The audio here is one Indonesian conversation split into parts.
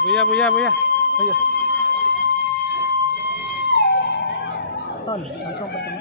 Buya, buya, buya. Buya. Ton, langsung pertama.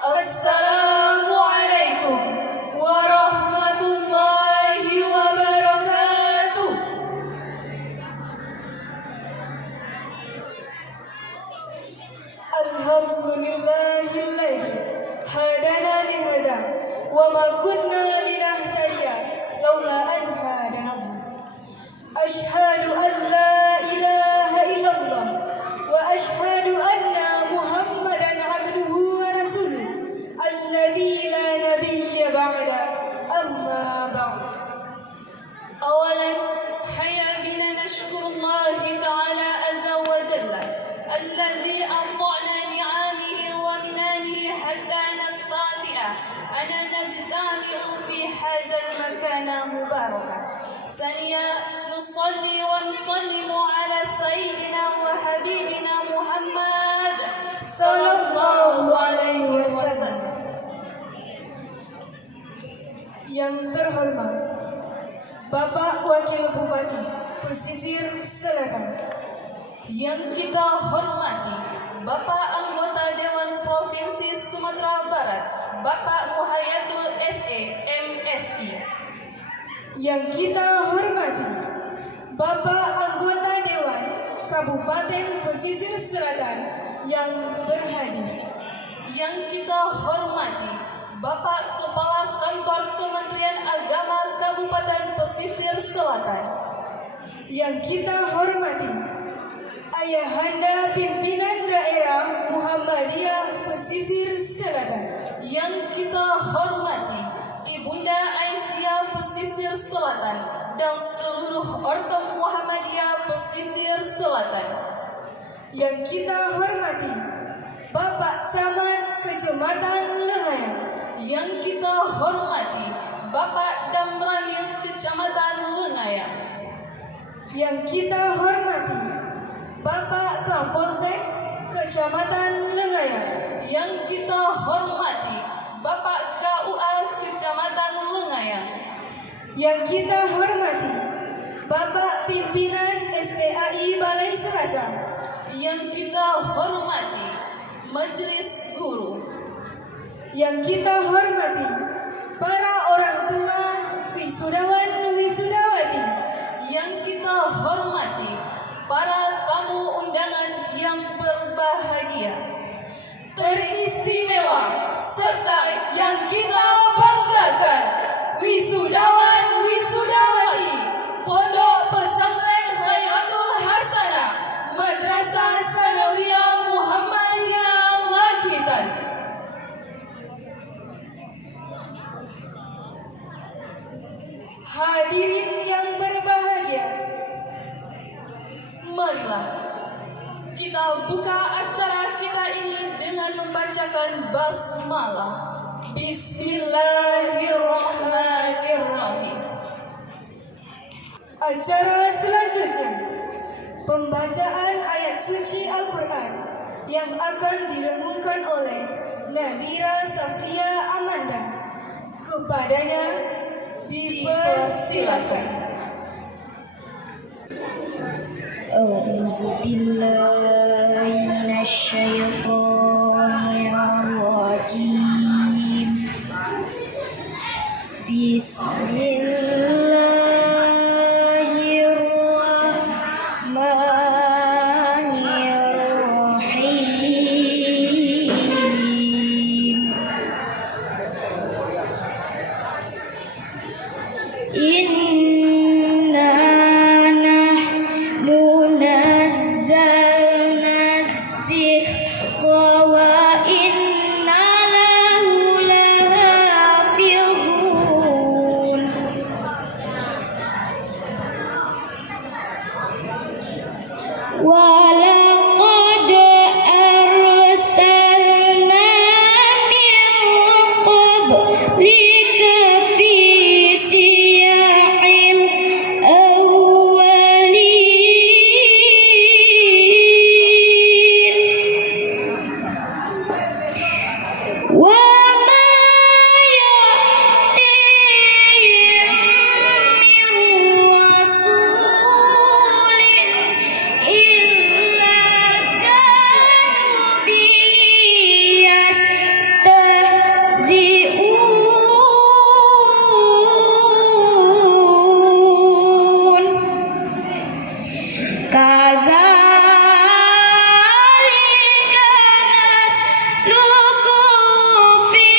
Assalamualaikum warahmatullahi wabarakatuh. Alhamdulillahilladzi hadana lihada wa ma kunna linahtadiya laula an hadana. Ashhadu an la ilaha illallah wa ashhadu anna Muhammadan abduhu wa rasuluh alladzi la nabiyya ba'da amma ba'd. أولا حيا بنا نشكر الله تعالى عز وجل الذي أعطانا نعمه ومنانه حتى نستطيع أن نجتمع في هذا المكان مباركا. ثانيا نصلي ونسلم على سيدنا وحبيبنا محمد صلى الله عليه وسلم. Yang terhormat Bapak Wakil Bupati Pesisir Selatan, yang kita hormati Bapak Anggota Dewan Provinsi Sumatera Barat, Bapak Muhayyatul SE MSI, yang kita hormati Bapak Anggota Dewan Kabupaten Pesisir Selatan yang berhadir, yang kita hormati Bapak Kepala Kantor Kementerian Agama Kabupaten Pesisir Selatan, yang kita hormati Ayahanda Pimpinan Daerah Muhammadiyah Pesisir Selatan, yang kita hormati Ibunda Aisyah Pesisir Selatan dan seluruh ortom Muhammadiyah Pesisir Selatan, yang kita hormati Bapak Camat Kecamatan Lengayan, yang kita hormati Bapak Damramil Kecamatan Lengayang, yang kita hormati Bapak Kapolsek Kecamatan Lengayang, yang kita hormati Bapak KUA Kecamatan Lengayang, yang kita hormati Bapak Pimpinan STAI Balai Selasa, yang kita hormati Majelis Guru, yang kita hormati para orang tua wisudawan wisudawati, yang kita hormati para tamu undangan yang berbahagia, teristimewa, serta yang kita banggakan, wisudawan wisudawati Pondok Pesantren Khairatul Hasanah Madrasah Sanawiyah Muhammadiyah Lakitan. Hadirin yang berbahagia, Marilah kita buka acara kita ini dengan membacakan basmalah. Bismillahirrahmanirrahim. acara selanjutnya pembacaan ayat suci Al-Quran yang akan direnungkan oleh Nadira Safia Amanda. Kepadanya dipersilakan. أعوذ بالله من الشيطان الرجيم بسم الله الرحمن الرحيم إنا نحن نزلنا الذكر وإنا له لحافظون ولقد أرسلنا من قبلك في سياق الأولين وما يأتيهم من رسول إلا كانوا به يستهزئون كذلك نسلكه في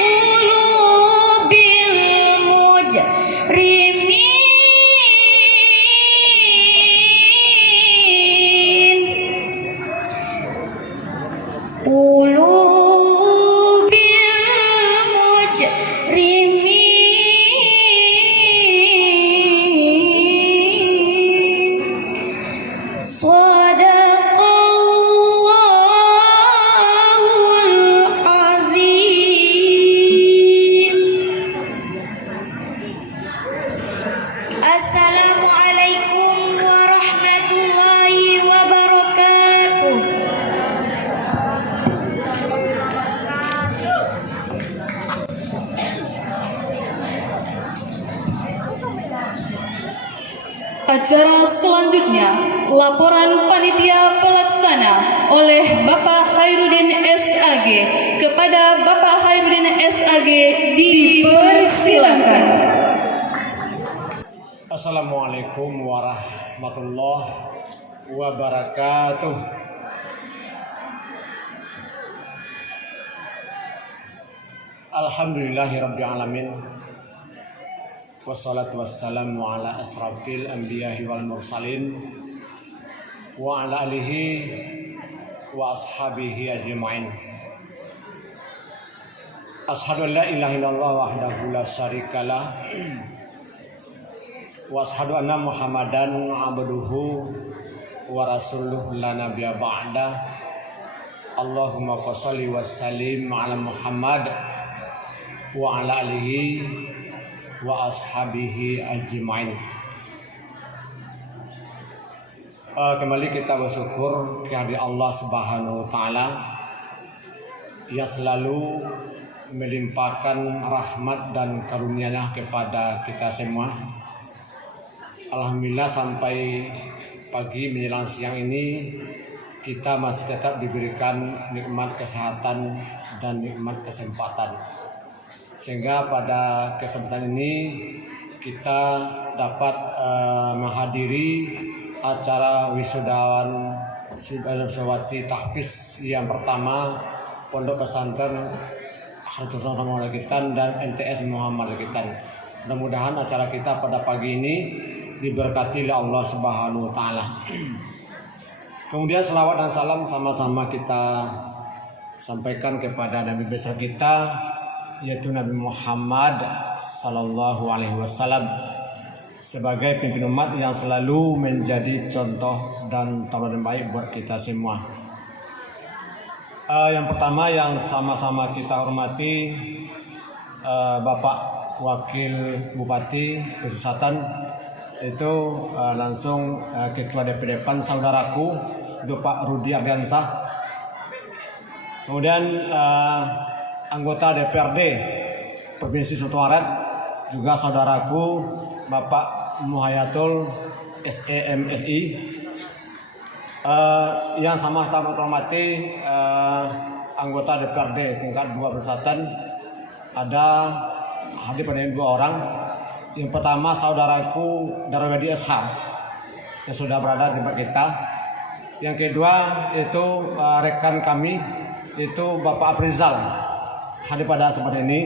قلوب المجرمين قلوب المجرمين صدق الله العظيم. Assalamualaikum warahmatullahi wabarakatuh. Acara selanjutnya, laporan panitia pelaksana oleh Bapak Hairudin SAG. Kepada Bapak Hairudin SAG dipersilakan. Assalamualaikum warahmatullahi wabarakatuh. Alhamdulillahirabbil alamin. Wassalatu wassalamu ala asrafil anbiya'i wal mursalin wa ala alihi wa ashabihi ajma'in. Ashhadu an la ilaha illallah wahdahu la syarikalah wa ashhadu anna Muhammadan abduhu wa rasuluhu la nabiyya ba'da. Allahumma shalli wa sallim ala Muhammad wa ala alihi wa ashabihi ajmain. Kembali kita bersyukur kehadirat Allah Subhanahu wa taala yang selalu melimpahkan rahmat dan karunia-Nya kepada kita semua. Alhamdulillah sampai pagi menjelang siang ini kita masih tetap diberikan nikmat kesehatan dan nikmat kesempatan. Sehingga pada kesempatan ini kita dapat menghadiri acara wisudawan Sudawati Tahfiz yang pertama Pondok Pesantren Hartus Muhammad Rakitan dan NTS Muhammad Rakitan. Mudah-mudahan acara kita pada pagi ini diberkati oleh Allah Subhanahu wa taala. Kemudian selawat dan salam sama-sama kita sampaikan kepada Nabi besar kita, yaitu Nabi Muhammad sallallahu alaihi wasallam, sebagai pimpin umat yang selalu menjadi contoh dan tauladan baik buat kita semua. Yang pertama yang sama-sama kita hormati Bapak Wakil Bupati Pesisatan, itu langsung Ketua DPD PAN saudaraku itu Pak Rudi Ardiansah. Kemudian anggota DPRD Provinsi Sumatera Barat juga saudaraku Bapak Muhayatul SEMSI. Yang sama-sama hormati anggota DPRD tingkat 2 Pesisatan, ada hadir pada 2 orang. Yang pertama saudaraku Darwedi SH yang sudah berada di tempat kita. Yang kedua itu rekan kami itu Bapak Aprizal hadir pada kesempatan ini.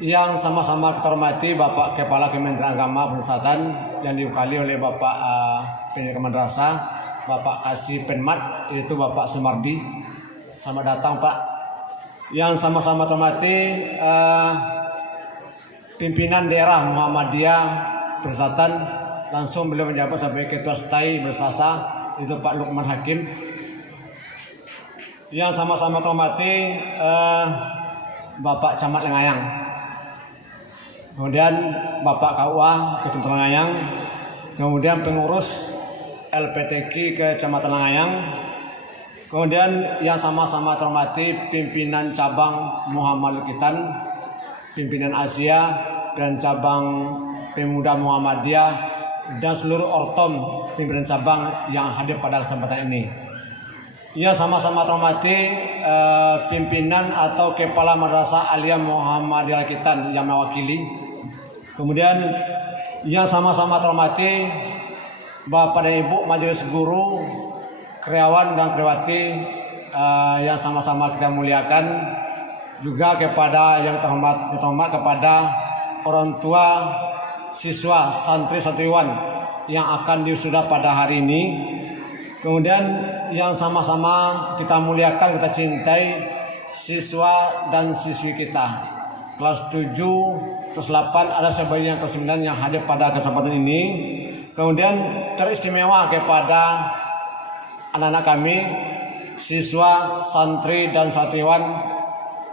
Yang sama-sama kita hormati Bapak Kepala Kementerian Agama Pesisatan yang diwakili oleh Bapak Pendidikan Madrasah, Bapak Kasih Penmat, itu Bapak Sumardi. Selamat datang Pak. Yang sama-sama kita hormati pimpinan daerah Muhammadiyah Pesisatan, langsung beliau menjabat sebagai Ketua Stai Bersasa, itu Pak Lukman Hakim. Yang sama-sama kita hormati Bapak Camat Lengayang, kemudian Bapak KUA Kecamatan Lengayang, kemudian pengurus LPTQ Kecamatan Lengayang, kemudian yang sama-sama terhormati pimpinan cabang Muhammad Rakitan, pimpinan Asia dan cabang Pemuda Muhammadiyah, dan seluruh ortom pimpinan cabang yang hadir pada kesempatan ini. Yang sama-sama terhormati pimpinan atau Kepala Madrasah Aliyah Muhammadiyah Rakitan yang mewakili. Kemudian yang sama-sama terhormati Bapak dan Ibu Majelis Guru, karyawan dan karyawati yang sama-sama kita muliakan. Juga kepada yang terhormat kepada orang tua siswa santri santriwan yang akan diwisuda pada hari ini. Kemudian yang sama-sama kita muliakan, kita cintai siswa dan siswi kita kelas 7, kelas 8, ada sebagian kelas 9 yang hadir pada kesempatan ini. Kemudian teristimewa kepada anak-anak kami, siswa, santri dan santriwan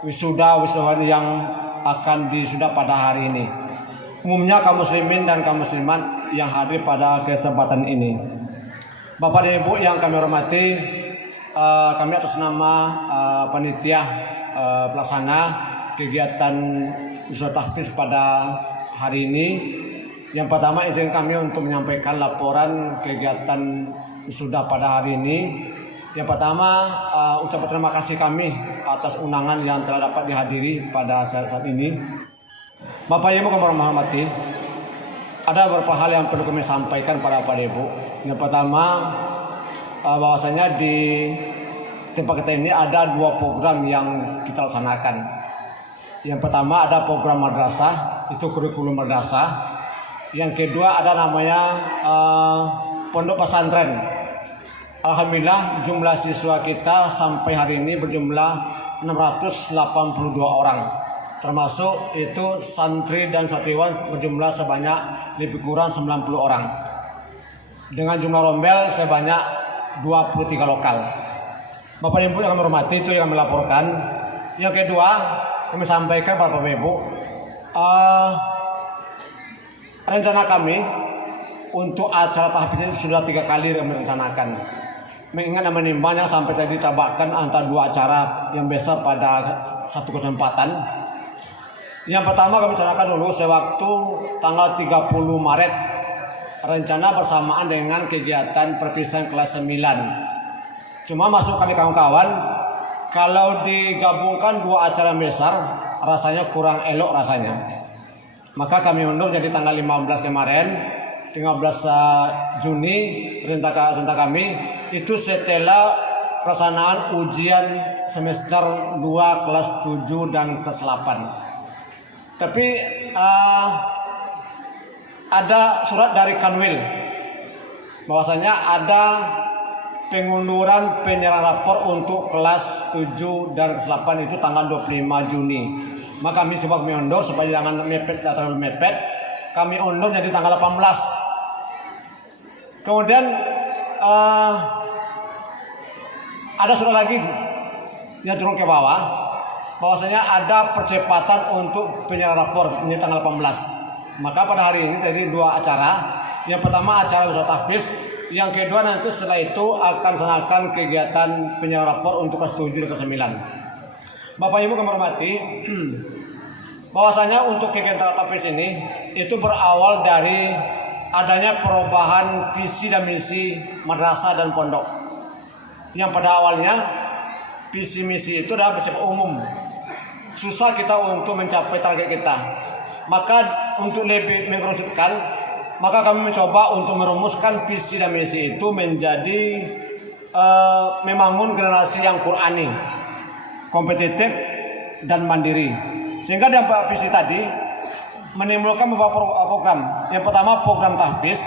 wisudawan yang akan disuda pada hari ini. Umumnya kaum muslimin dan kaum muslimat yang hadir pada kesempatan ini. Bapak dan Ibu yang kami hormati, kami atas nama panitia pelaksana kegiatan wisuda tahfiz pada hari ini. Yang pertama izin kami untuk menyampaikan laporan kegiatan wisuda pada hari ini. Yang pertama ucapan terima kasih kami atas undangan yang telah dapat dihadiri pada saat ini. Bapak Ibu kami hormati, ada beberapa hal yang perlu kami sampaikan pada Bapak Ibu. Yang pertama bahwasanya di tempat kita ini ada 2 program yang kita laksanakan. Yang pertama ada program madrasah, itu kurikulum madrasah. Yang kedua ada namanya pondok pesantren. Alhamdulillah jumlah siswa kita sampai hari ini berjumlah 682 orang. Termasuk itu santri dan santriwan berjumlah sebanyak lebih kurang 90 orang. Dengan jumlah rombel sebanyak 23 lokal. Bapak Ibu yang kami hormati, itu yang melaporkan Yang kedua, kami sampaikan Bapak Ibu, rencana kami untuk acara tahfiz ini sudah 3 kali kami rencanakan. Mengingat dan menimbang yang sampai tadi tabakkan antara 2 acara yang besar pada satu kesempatan. Yang pertama kami rencanakan dulu sewaktu tanggal 30 Maret, rencana bersamaan dengan kegiatan perpisahan kelas 9. Cuma masuk kami kawan-kawan, kalau digabungkan 2 acara besar rasanya kurang elok rasanya. Maka kami undur jadi tanggal 15 kemarin, 15 Juni rencana kami itu setelah pelaksanaan ujian semester 2 kelas 7 dan kelas 8. Tapi ada surat dari Kanwil bahwasanya ada pengunduran penyerahan rapor untuk kelas 7 dan kelas 8 itu tanggal 25 Juni. Maka kami coba undur supaya jangan mepet, terlalu mepet. Kami undur jadi tanggal 18. Kemudian ada surat lagi yang turun ke bawah bahwasanya ada percepatan untuk penyerahan rapor ini tanggal 18. Maka pada hari ini jadi 2 acara. Yang pertama acara usaha tahfiz, yang kedua nanti setelah itu akan sanakan kegiatan penyerahan rapor untuk kelas 7 dan kelas 9. Bapak Ibu kami hormati, bahwasanya untuk kegiatan tahfiz ini itu berawal dari adanya perubahan visi dan misi madrasah dan pondok. Yang pada awalnya visi misi itu adalah bersifat umum. Susah kita untuk mencapai target kita. Maka untuk lebih mengerucutkan, maka kami mencoba untuk merumuskan visi dan misi itu menjadi membangun generasi yang Qurani, kompetitif dan mandiri. Sehingga dampak visi tadi menimbulkan beberapa program. Yang pertama program tahfiz,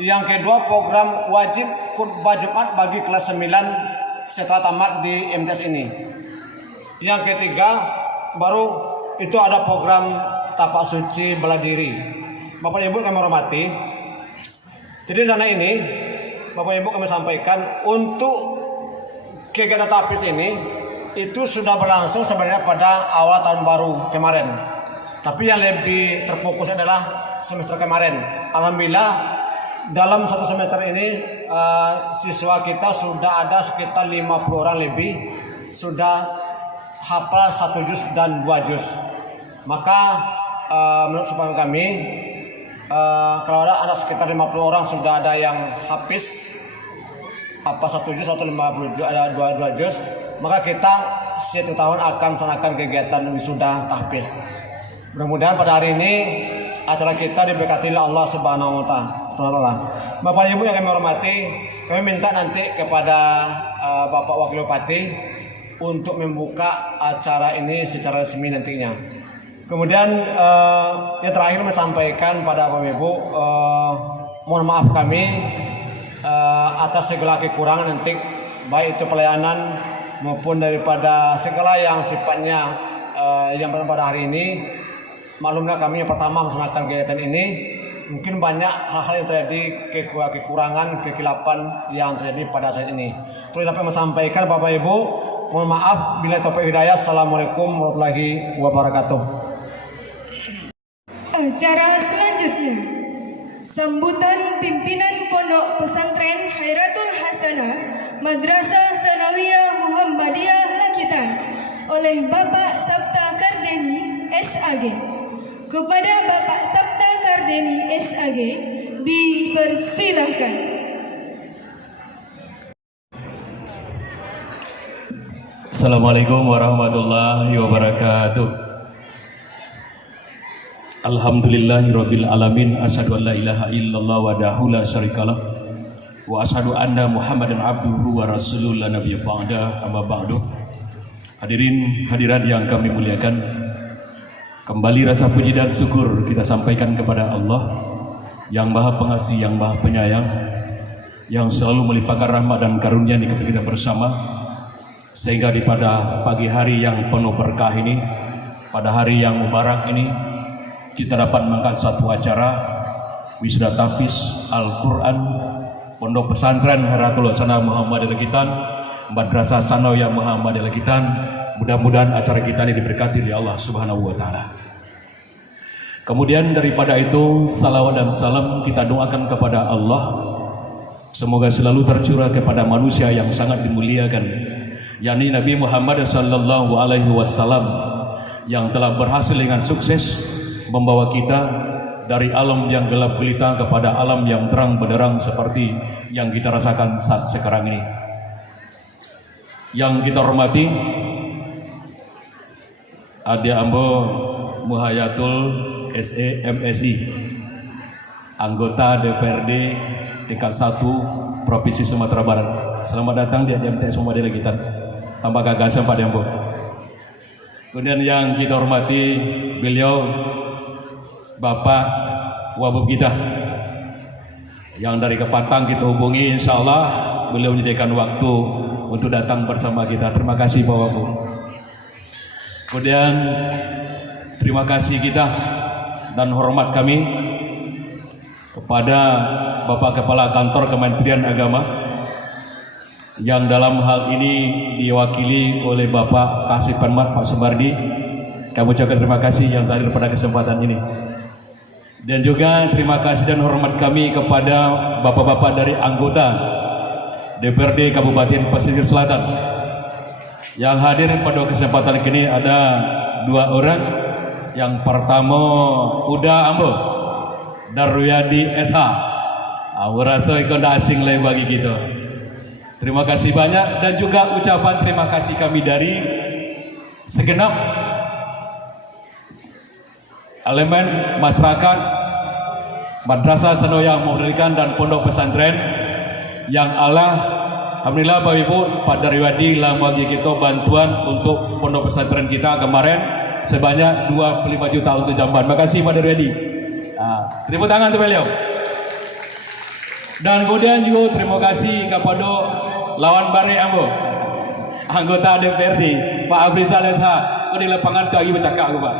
yang kedua program wajib khutbah Jumat bagi kelas 9 setelah tamat di MTS ini. Yang ketiga baru itu ada program tapak suci bela diri. Bapak Ibu kami hormati. Jadi di sana ini Bapak Ibu kami sampaikan untuk kegiatan tahfiz ini itu sudah berlangsung sebenarnya pada awal tahun baru kemarin. Tapi yang lebih terfokus adalah semester kemarin. Alhamdulillah dalam 1 semester ini siswa kita sudah ada sekitar 50 orang lebih sudah hafal 1 juz dan 2 juz. Maka menurut sepengetahuan kami kalau ada sekitar 50 orang sudah ada yang hafiz apa 1 juz atau 50 juz, ada 2 juz, maka kita setiap tahun akan sanakan kegiatan wisuda tahfiz. Mudah-mudahan pada hari ini acara kita diberkati oleh Allah Subhanahu wa taala. Bapak Ibu yang kami hormati, kami minta nanti kepada Bapak Wakil Bupati untuk membuka acara ini secara resmi nantinya. Kemudian yang terakhir menyampaikan pada Bapak Ibu, mohon maaf kami atas segala kekurangan nanti, baik itu pelayanan maupun daripada segala yang sifatnya yang pada hari ini. Maklumlah kami yang pertama melaksanakan kegiatan ini, mungkin banyak hal-hal yang terjadi, kekurangan, kekilapan yang terjadi pada saat ini. Terus dapat menyampaikan Bapak Ibu, mohon maaf bila taufiq hidayah. Assalamualaikum warahmatullahi wabarakatuh. Acara selanjutnya, sambutan pimpinan Pondok Pesantren Khairatul Hasanah Madrasah Sanawiyah Muhammadiyah Lakitan oleh Bapak Sabta Kardeni SAG. Kepada Bapak Sabta Kardeni SAG dipersilahkan. Assalamualaikum warahmatullahi wabarakatuh. Alhamdulillahirabbil alamin, asyhadu an la ilaha illallah wahdahu la syarikalah wa asyhadu anna Muhammadan abduhu wa rasuluhu la nabiyya ba'da, amma ba'du. Hadirin hadirat yang kami muliakan, kembali rasa puji dan syukur kita sampaikan kepada Allah yang Maha Pengasih, yang Maha Penyayang, yang selalu melimpahkan rahmat dan karunia kepada kita bersama, sehingga di pada pagi hari yang penuh berkah ini, pada hari yang mubarak ini, kita dapat mengangkat suatu acara wisuda tahfiz Al-Quran Pondok Pesantren Khairatul Hasanah Muhammadiyah Lakitan, Madrasah Sanawiyah Muhammadiyah Lakitan Mudah-mudahan acara kita ini diberkati oleh Allah Subhanahu wa taala. Kemudian daripada itu, salawat dan salam kita doakan kepada Allah, semoga selalu tercurah kepada manusia yang sangat dimuliakan, yakni Nabi Muhammad sallallahu alaihi wasallam, yang telah berhasil dengan sukses membawa kita dari alam yang gelap gulita kepada alam yang terang benderang seperti yang kita rasakan saat sekarang ini. Yang kita hormati Adik Ambo Muhayatul SE MSI, anggota DPRD tingkat 1 Provinsi Sumatera Barat. Selamat datang di MTS Muhammadiyah Legitan. Tambah gagasan Pak Dembo. Kemudian yang kita hormati beliau Bapak Wabub kita yang dari Kepatang kita hubungi, insya Allah beliau menyediakan waktu untuk datang bersama kita. Terima kasih Pak Wabub. Kemudian terima kasih kita dan hormat kami kepada Bapak Kepala Kantor Kementerian Agama yang dalam hal ini diwakili oleh Bapak Kasih Penmat Pak Sumardi. Kami ucapkan terima kasih yang hadir pada kesempatan ini. Dan juga terima kasih dan hormat kami kepada bapak-bapak dari anggota DPRD Kabupaten Pesisir Selatan. Yang hadir pada kesempatan ini ada 2 orang. Yang pertama Uda Ambo Darwiyadi SH. Aku rasa itu tidak asing lagi bagi kita. Terima kasih banyak, dan juga ucapan terima kasih kami dari segenap elemen masyarakat Madrasah Sanawiyah Muhammadiyah dan Pondok Pesantren yang alhamdulillah Bapak Ibu, Pak Darwiyadi lah bagi kita bantuan untuk pondok pesantren kita kemarin sebanyak 25 juta untuk jamban. Terima kasih Pak Darwiyadi. Terima tangan untuk beliau. Dan kemudian juga terima kasih kepada lawan Bare Ambo, anggota DPRD Pak Abrizal Esha. Di lapangan lagi bercakap Pak.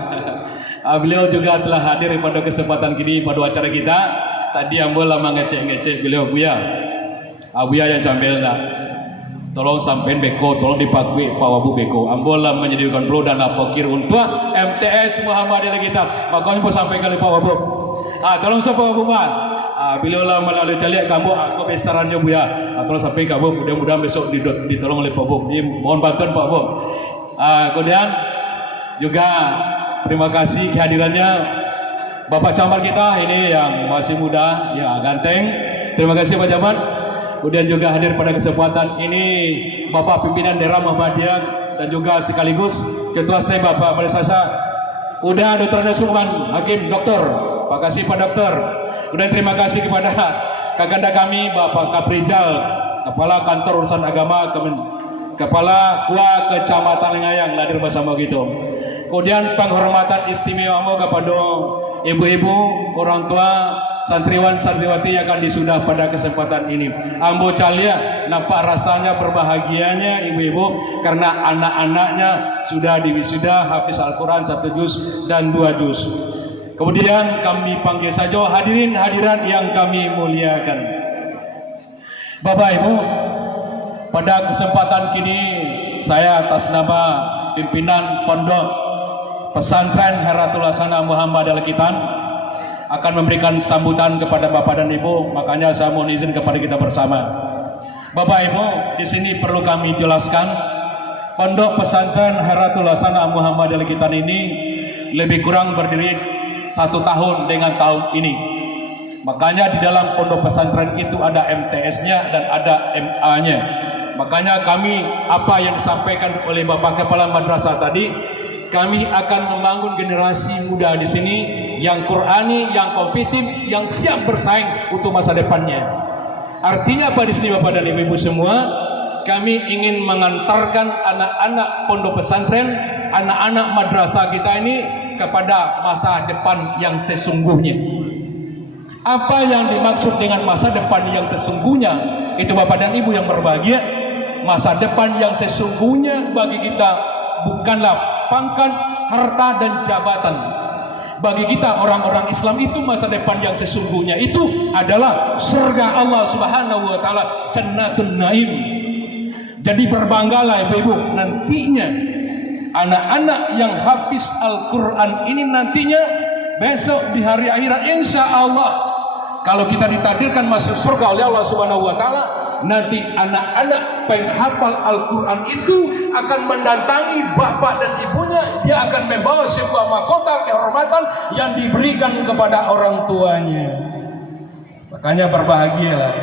Beliau juga telah hadir pada kesempatan kini pada acara kita. Tadi Ambo lama ngecek beliau Buya. Buya yang cambil nak. Tolong sampein beko, tolong dipakui Pak Wabu beko. Ambo lah menyediakan pro dan apokir untuk MTS Muhammadiyah kita. Makanya pun sampaikan Pak Wabu. Tolong siapa Wabu Pak? Beliau lah melalui caliak kamu aku besarannya Buya. Tolong sampai kamu, mudah-mudahan besok ditolong oleh Pak Wabu. Mohon bantuan Pak Wabu. Kemudian juga terima kasih kehadirannya Bapak Camat kita ini yang masih muda, ya ganteng. Terima kasih Pak Camat. Kemudian juga hadir pada kesempatan ini Bapak Pimpinan Daerah Muhammadiyah dan juga sekaligus Ketua STM Bapak Malaysia Uda Dr. Nusukman Hakim Doktor. Terima kasih Pak Dokter. Kemudian terima kasih kepada kakanda kami Bapak Kaprijal, Kepala Kantor Urusan Agama Kepala KUA Kecamatan Lengayang hadir bersama kita. Kemudian penghormatan istimewa kepada ibu-ibu, orang tua, santriwan santriwati yang akan disudah pada kesempatan ini. Ambo calia nampak rasanya berbahagianya ibu-ibu karena anak-anaknya sudah diwisuda hafiz Al-Quran 1 juz dan 2 juz. Kemudian kami panggil saja hadirin hadirat yang kami muliakan. Bapak Ibu, pada kesempatan kini saya atas nama pimpinan Pondok Pesantren Hairatul Hasanah Muhammadiyah Legitan akan memberikan sambutan kepada Bapak dan Ibu. Makanya saya mohon izin kepada kita bersama. Bapak Ibu, di sini perlu kami jelaskan, Pondok Pesantren Hairatul Hasanah Muhammadiyah Legitan ini lebih kurang berdiri 1 tahun dengan tahun ini. Makanya di dalam pondok pesantren itu ada MTS-nya dan ada MA-nya. Makanya kami apa yang disampaikan oleh Bapak Kepala Madrasah tadi, kami akan membangun generasi muda di sini yang Qurani, yang kompetitif, yang siap bersaing untuk masa depannya. Artinya apa di sini Bapak dan Ibu semua? Kami ingin mengantarkan anak-anak pondok pesantren, anak-anak madrasah kita ini kepada masa depan yang sesungguhnya. Apa yang dimaksud dengan masa depan yang sesungguhnya? Itu Bapak dan Ibu yang berbahagia. Masa depan yang sesungguhnya bagi kita bukanlah pangkat, harta dan jabatan. Bagi kita orang-orang Islam itu masa depan yang sesungguhnya itu adalah surga Allah Subhanahu wa taala, Jannatun Naim. Jadi berbanggalah ibu-ibu nantinya anak-anak yang hafiz Al-Quran ini nantinya besok di hari akhirat insya Allah kalau kita ditakdirkan masuk surga oleh Allah Subhanahu wa Ta'ala, nanti anak-anak penghafal Al-Quran itu akan mendatangi bapak dan ibunya. Dia akan membawa sebuah mahkota kehormatan yang diberikan kepada orang tuanya. Makanya berbahagialah.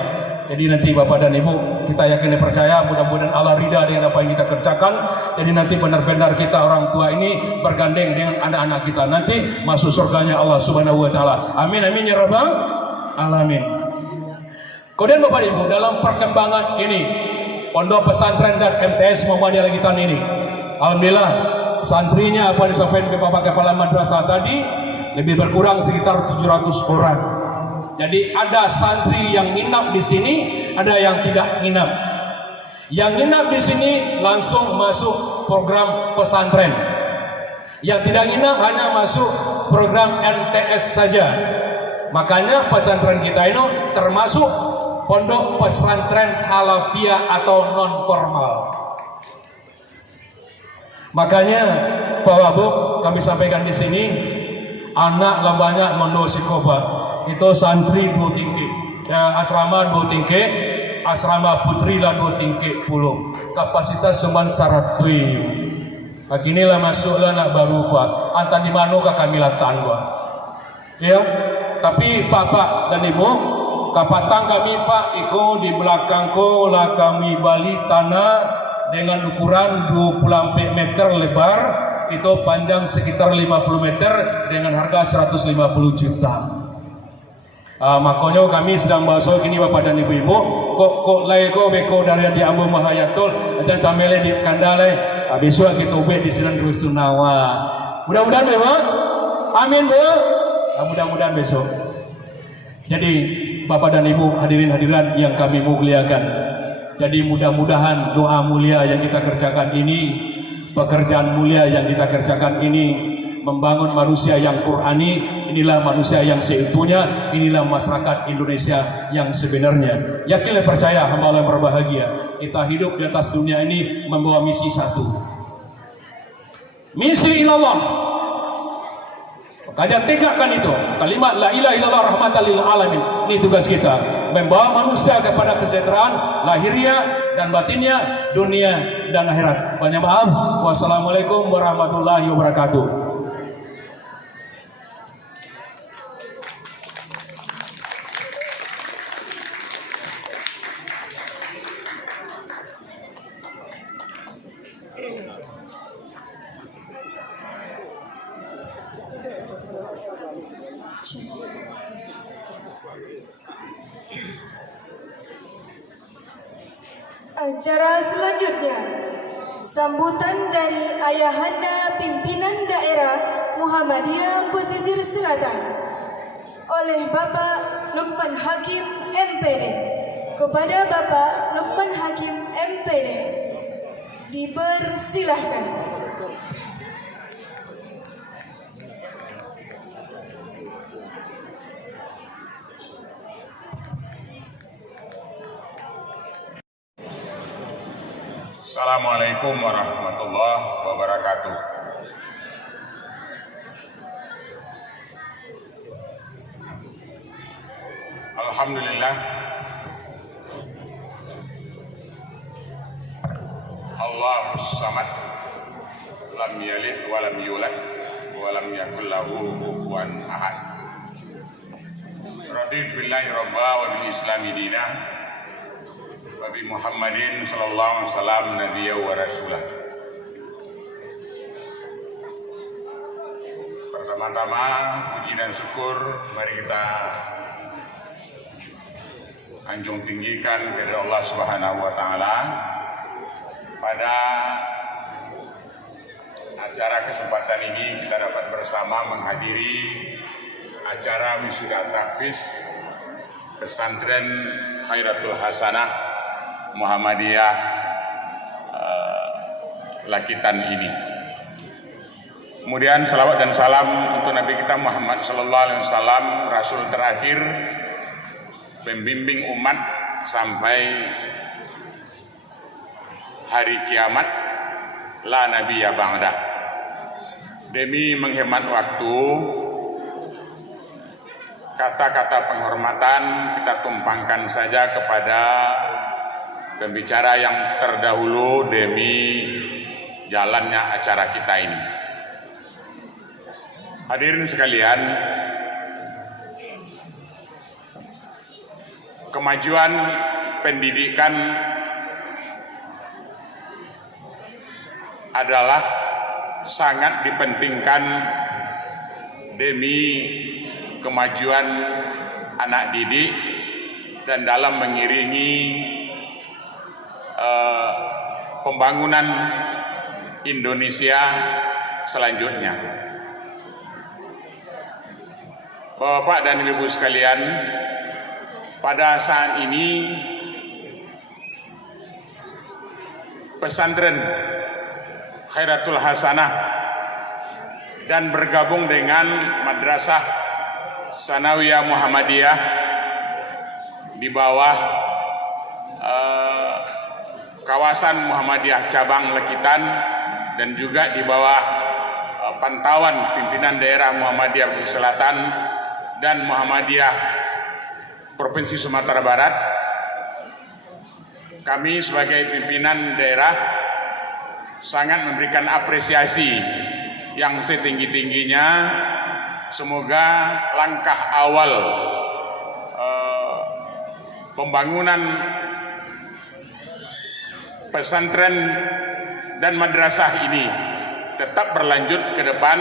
Jadi nanti bapak dan ibu, kita yakin dan percaya, mudah-mudahan Allah ridha dengan apa yang kita kerjakan. Jadi nanti benar-benar kita orang tua ini bergandeng dengan anak-anak kita, nanti masuk surganya Allah Subhanahu wa Ta'ala. Amin amin ya rabbal alamin. Kemudian Bapak Ibu, dalam perkembangan ini Pondok Pesantren dan MTS Muhammadiyah Lakitan ini, alhamdulillah santrinya apa disampaikan ke Bapak Kepala Madrasah tadi lebih berkurang sekitar 700 orang. Jadi ada santri yang nginap di sini, ada yang tidak nginap. Yang nginap di sini langsung masuk program pesantren. Yang tidak nginap hanya masuk program MTS saja. Makanya pesantren kita ini termasuk pondok pesantren halafiyah atau non formal. Makanya Bapak Bu, kami sampaikan di sini, anak lah banyak mondok sikoba. Itu santri 2 tinggi, asrama 2 tinggi, asrama putri lah 2 tinggi puluh. Kapasitas cuma 100. Beginilah masuklah nak baru kuat. Antan di mana kami latan gua. Ya. Tapi Bapak dan Ibu, kapatang kami Pak, iku di belakangku lah kami bali tanah dengan ukuran 24 meter lebar, itu panjang sekitar 50 meter dengan harga 150 juta. Makanya kami sedang bahas ini Bapak dan Ibu-ibu, kok laiko beko dari di Ambo Mahayatul, dan camele di Kandale, besok kita ubah di Sinan Rusunawa. Mudah-mudahan Bapak, amin Bu. Mudah-mudahan besok. Jadi Bapak dan Ibu hadirin hadirat yang kami muliakan. Jadi mudah-mudahan doa mulia yang kita kerjakan ini, pekerjaan mulia yang kita kerjakan ini, membangun manusia yang Qurani, inilah manusia yang seutuhnya, inilah masyarakat Indonesia yang sebenarnya. Yakinlah percaya hamba Allah yang berbahagia, kita hidup di atas dunia ini membawa misi satu. Misi ilallah. Kajian tegakkan itu kalimat la ilaha illallah rahmatan lil alamin. Ini tugas kita, membawa manusia kepada kesejahteraan lahiriah dan batinnya, dunia dan akhirat. Banyak maaf. Wassalamualaikum warahmatullahi wabarakatuh. Acara selanjutnya, sambutan dari Ayahanda Pimpinan Daerah Muhammadiyah Pesisir Selatan oleh Bapak Lukman Hakim MPD. Kepada Bapak Lukman Hakim MPD, dipersilahkan. Assalamualaikum warahmatullahi wabarakatuh. Alhamdulillah, Allahus samad, lam yalid wa lam yulad wa lam yakul lahu kufuwan ahad. Raditu billahi rabba wa bil islami dinah Nabi Muhammadin sallallahu alaihi wasallam nabiyya wa rasulah. Pertama-tama puji dan syukur mari kita anjung tinggikan kepada Allah Subhanahu wa taala pada acara kesempatan ini kita dapat bersama menghadiri acara wisuda tahfiz pesantren Khairatul Hasanah Muhammadiyah Lakitan ini. Kemudian salawat dan salam untuk Nabi kita Muhammad sallallahu alaihi wasallam, rasul terakhir, pembimbing umat sampai hari kiamat, la nabiyya ba'dah. demi menghemat waktu, kata-kata penghormatan kita tumpangkan saja kepada pembicara yang terdahulu demi jalannya acara kita ini. Hadirin sekalian, kemajuan pendidikan adalah sangat dipentingkan demi kemajuan anak didik dan dalam mengiringi pembangunan Indonesia selanjutnya. Bapak dan Ibu sekalian, pada saat ini pesantren Khairatul Hasanah dan bergabung dengan Madrasah Sanawiyah Muhammadiyah di bawah kawasan Muhammadiyah cabang Lekitan dan juga di bawah pantauan pimpinan daerah Muhammadiyah Selatan dan Muhammadiyah Provinsi Sumatera Barat. Kami sebagai pimpinan daerah sangat memberikan apresiasi yang setinggi-tingginya. Semoga langkah awal pembangunan pesantren dan madrasah ini tetap berlanjut ke depan,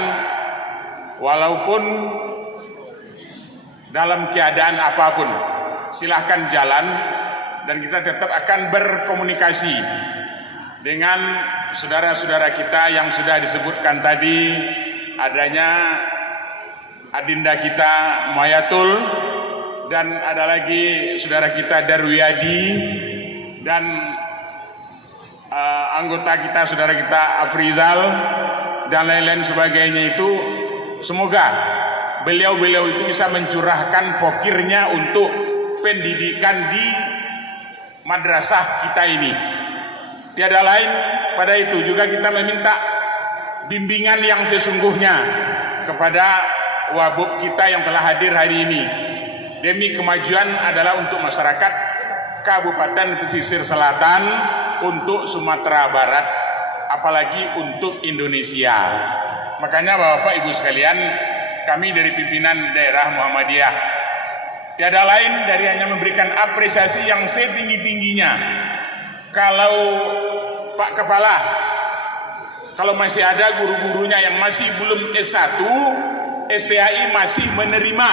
walaupun dalam keadaan apapun. Silahkan jalan, dan kita tetap akan berkomunikasi dengan saudara-saudara kita yang sudah disebutkan tadi. Adanya adinda kita Mayatul, dan ada lagi saudara kita Darwiyadi, dan anggota kita, saudara kita Afrizal, dan lain-lain sebagainya. Itu semoga beliau-beliau itu bisa mencurahkan fikirnya untuk pendidikan di madrasah kita ini. Tiada lain pada itu, juga kita meminta bimbingan yang sesungguhnya kepada wabub kita yang telah hadir hari ini. Demi kemajuan adalah untuk masyarakat Kabupaten Pesisir Selatan, untuk Sumatera Barat, apalagi untuk Indonesia. Makanya Bapak Ibu sekalian, kami dari pimpinan daerah Muhammadiyah tiada lain dari hanya memberikan apresiasi yang setinggi-tingginya. Kalau Pak Kepala, kalau masih ada guru-gurunya yang masih belum S1, STAI masih menerima,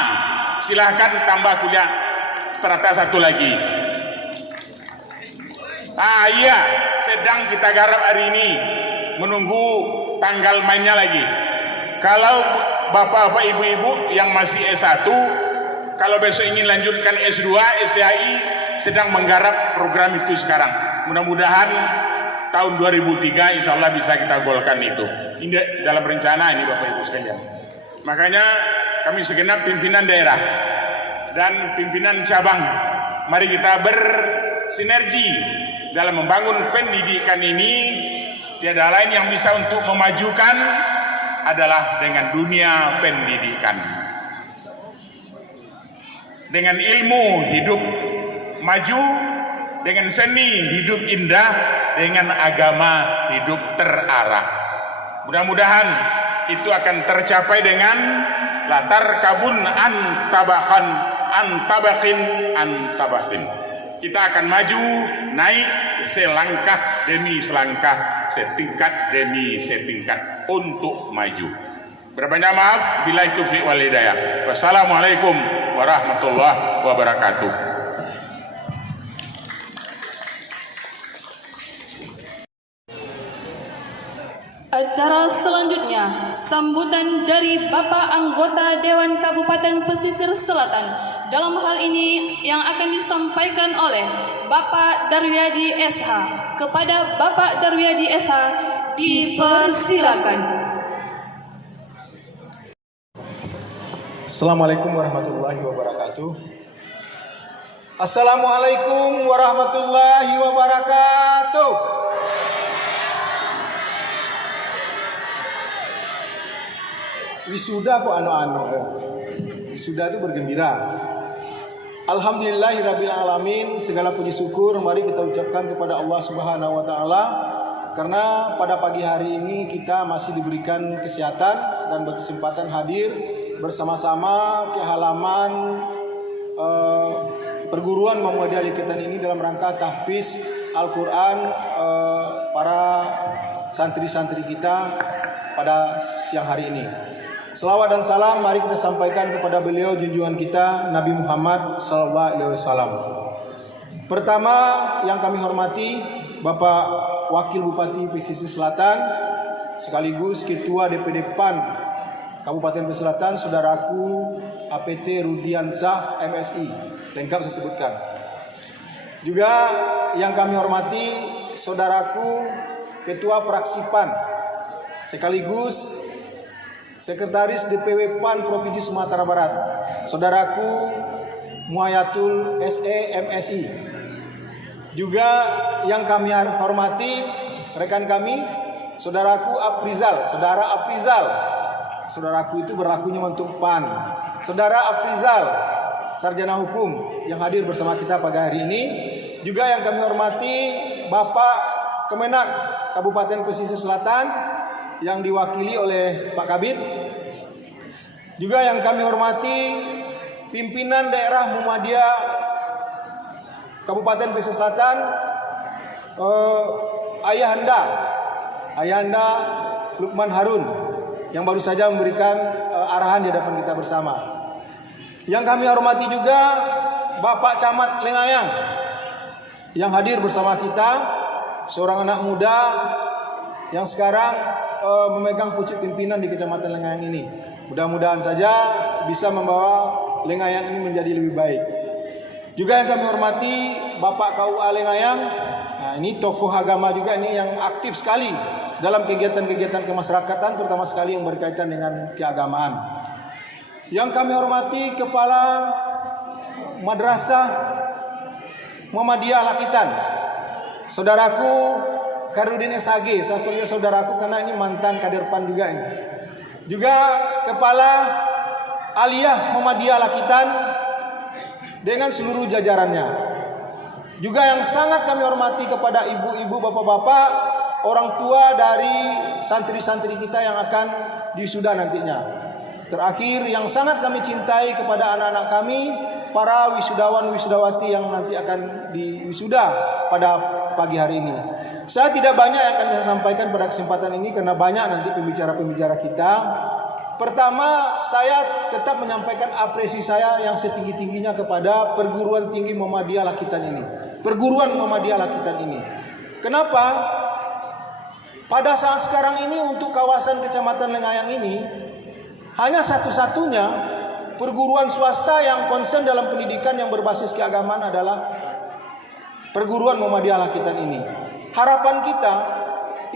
silahkan tambah kuliah strata 1 lagi. Iya, sedang kita garap hari ini, menunggu tanggal mainnya lagi. Kalau bapak-bapak, ibu-ibu yang masih S1, kalau besok ingin lanjutkan S2, STAI sedang menggarap program itu sekarang. Mudah-mudahan tahun 2003 insya Allah bisa kita golkan itu. Ini dalam rencana ini Bapak Ibu sekalian. Makanya kami segenap pimpinan daerah dan pimpinan cabang, mari kita bersinergi dalam membangun pendidikan ini. Tiada lain yang bisa untuk memajukan adalah dengan dunia pendidikan. Dengan ilmu hidup maju, dengan seni hidup indah, dengan agama hidup terarah. Mudah-mudahan itu akan tercapai dengan latar kabun antabakin. Kita akan maju, naik selangkah demi selangkah, setingkat demi setingkat untuk maju. Berbanyak maaf, billahi taufiq wal hidayah. Wassalamualaikum warahmatullahi wabarakatuh. Acara selanjutnya, sambutan dari Bapak Anggota Dewan Kabupaten Pesisir Selatan. Dalam hal ini yang akan disampaikan oleh Bapak Darwiyadi SH. Kepada Bapak Darwiyadi SH dipersilakan. Assalamualaikum warahmatullahi wabarakatuh. Assalamualaikum warahmatullahi wabarakatuh. wisuda kok wisuda itu bergembira. Alhamdulillahirabbil alamin, segala puji syukur mari kita ucapkan kepada Allah Subhanahu wa taala karena pada pagi hari ini kita masih diberikan kesehatan dan berkesempatan hadir bersama-sama ke halaman perguruan Muhammadiyah Likitan ini dalam rangka tahfiz Al-Quran para santri-santri kita pada siang hari ini. Selawat dan salam mari kita sampaikan kepada beliau junjungan kita Nabi Muhammad SAW. Pertama yang kami hormati Bapak Wakil Bupati Pesisir Selatan sekaligus Ketua DPD PAN Kabupaten Pesisir Selatan, saudaraku APT Rudiansah MSI, lengkap saya sebutkan. Juga yang kami hormati saudaraku Ketua Fraksi PAN sekaligus Sekretaris DPW PAN Provinsi Sumatera Barat, saudaraku Muayatul SE MSI. Juga yang kami hormati rekan kami, saudaraku Aprizal, saudara Aprizal. Saudaraku itu berlakunya untuk PAN. Saudara Aprizal, sarjana hukum yang hadir bersama kita pagi hari ini. Juga yang kami hormati Bapak Kemenak Kabupaten Pesisir Selatan yang diwakili oleh Pak Kabid. Juga yang kami hormati pimpinan daerah Muhammadiyah Kabupaten Pesisir Selatan, Ayahanda Lukman Harun yang baru saja memberikan arahan di hadapan kita bersama. Yang kami hormati juga Bapak Camat Lengayang yang hadir bersama kita, seorang anak muda yang sekarang memegang pucuk pimpinan di Kecamatan Lengayang ini. Mudah-mudahan saja bisa membawa Lengayang ini menjadi lebih baik. Juga yang kami hormati Bapak KUA Lengayang. Nah, ini tokoh agama juga ini yang aktif sekali dalam kegiatan-kegiatan kemasyarakatan, terutama sekali yang berkaitan dengan keagamaan. Yang kami hormati Kepala Madrasah Muhammadiyah Lakitan, saudaraku Karudin SHG, saya panggil saudaraku karena ini mantan kader PAN juga ini. Juga Kepala Aliyah Muhammadiyah Lakitan dengan seluruh jajarannya. Juga yang sangat kami hormati kepada ibu-ibu, bapak-bapak, orang tua dari santri-santri kita yang akan diwisuda nantinya. Terakhir yang sangat kami cintai kepada anak-anak kami, para wisudawan-wisudawati yang nanti akan diwisuda pada pagi hari ini. Saya tidak banyak yang akan saya sampaikan pada kesempatan ini karena banyak nanti pembicara-pembicara kita. Pertama, saya tetap menyampaikan apresiasi saya yang setinggi-tingginya kepada perguruan tinggi Muhammadiyah Lakitan ini. Perguruan Muhammadiyah Lakitan ini. Kenapa? Pada saat sekarang ini untuk kawasan Kecamatan Lengayang ini hanya satu-satunya perguruan swasta yang konsen dalam pendidikan yang berbasis keagamaan adalah perguruan Muhammadiyah Lakitan ini. Harapan kita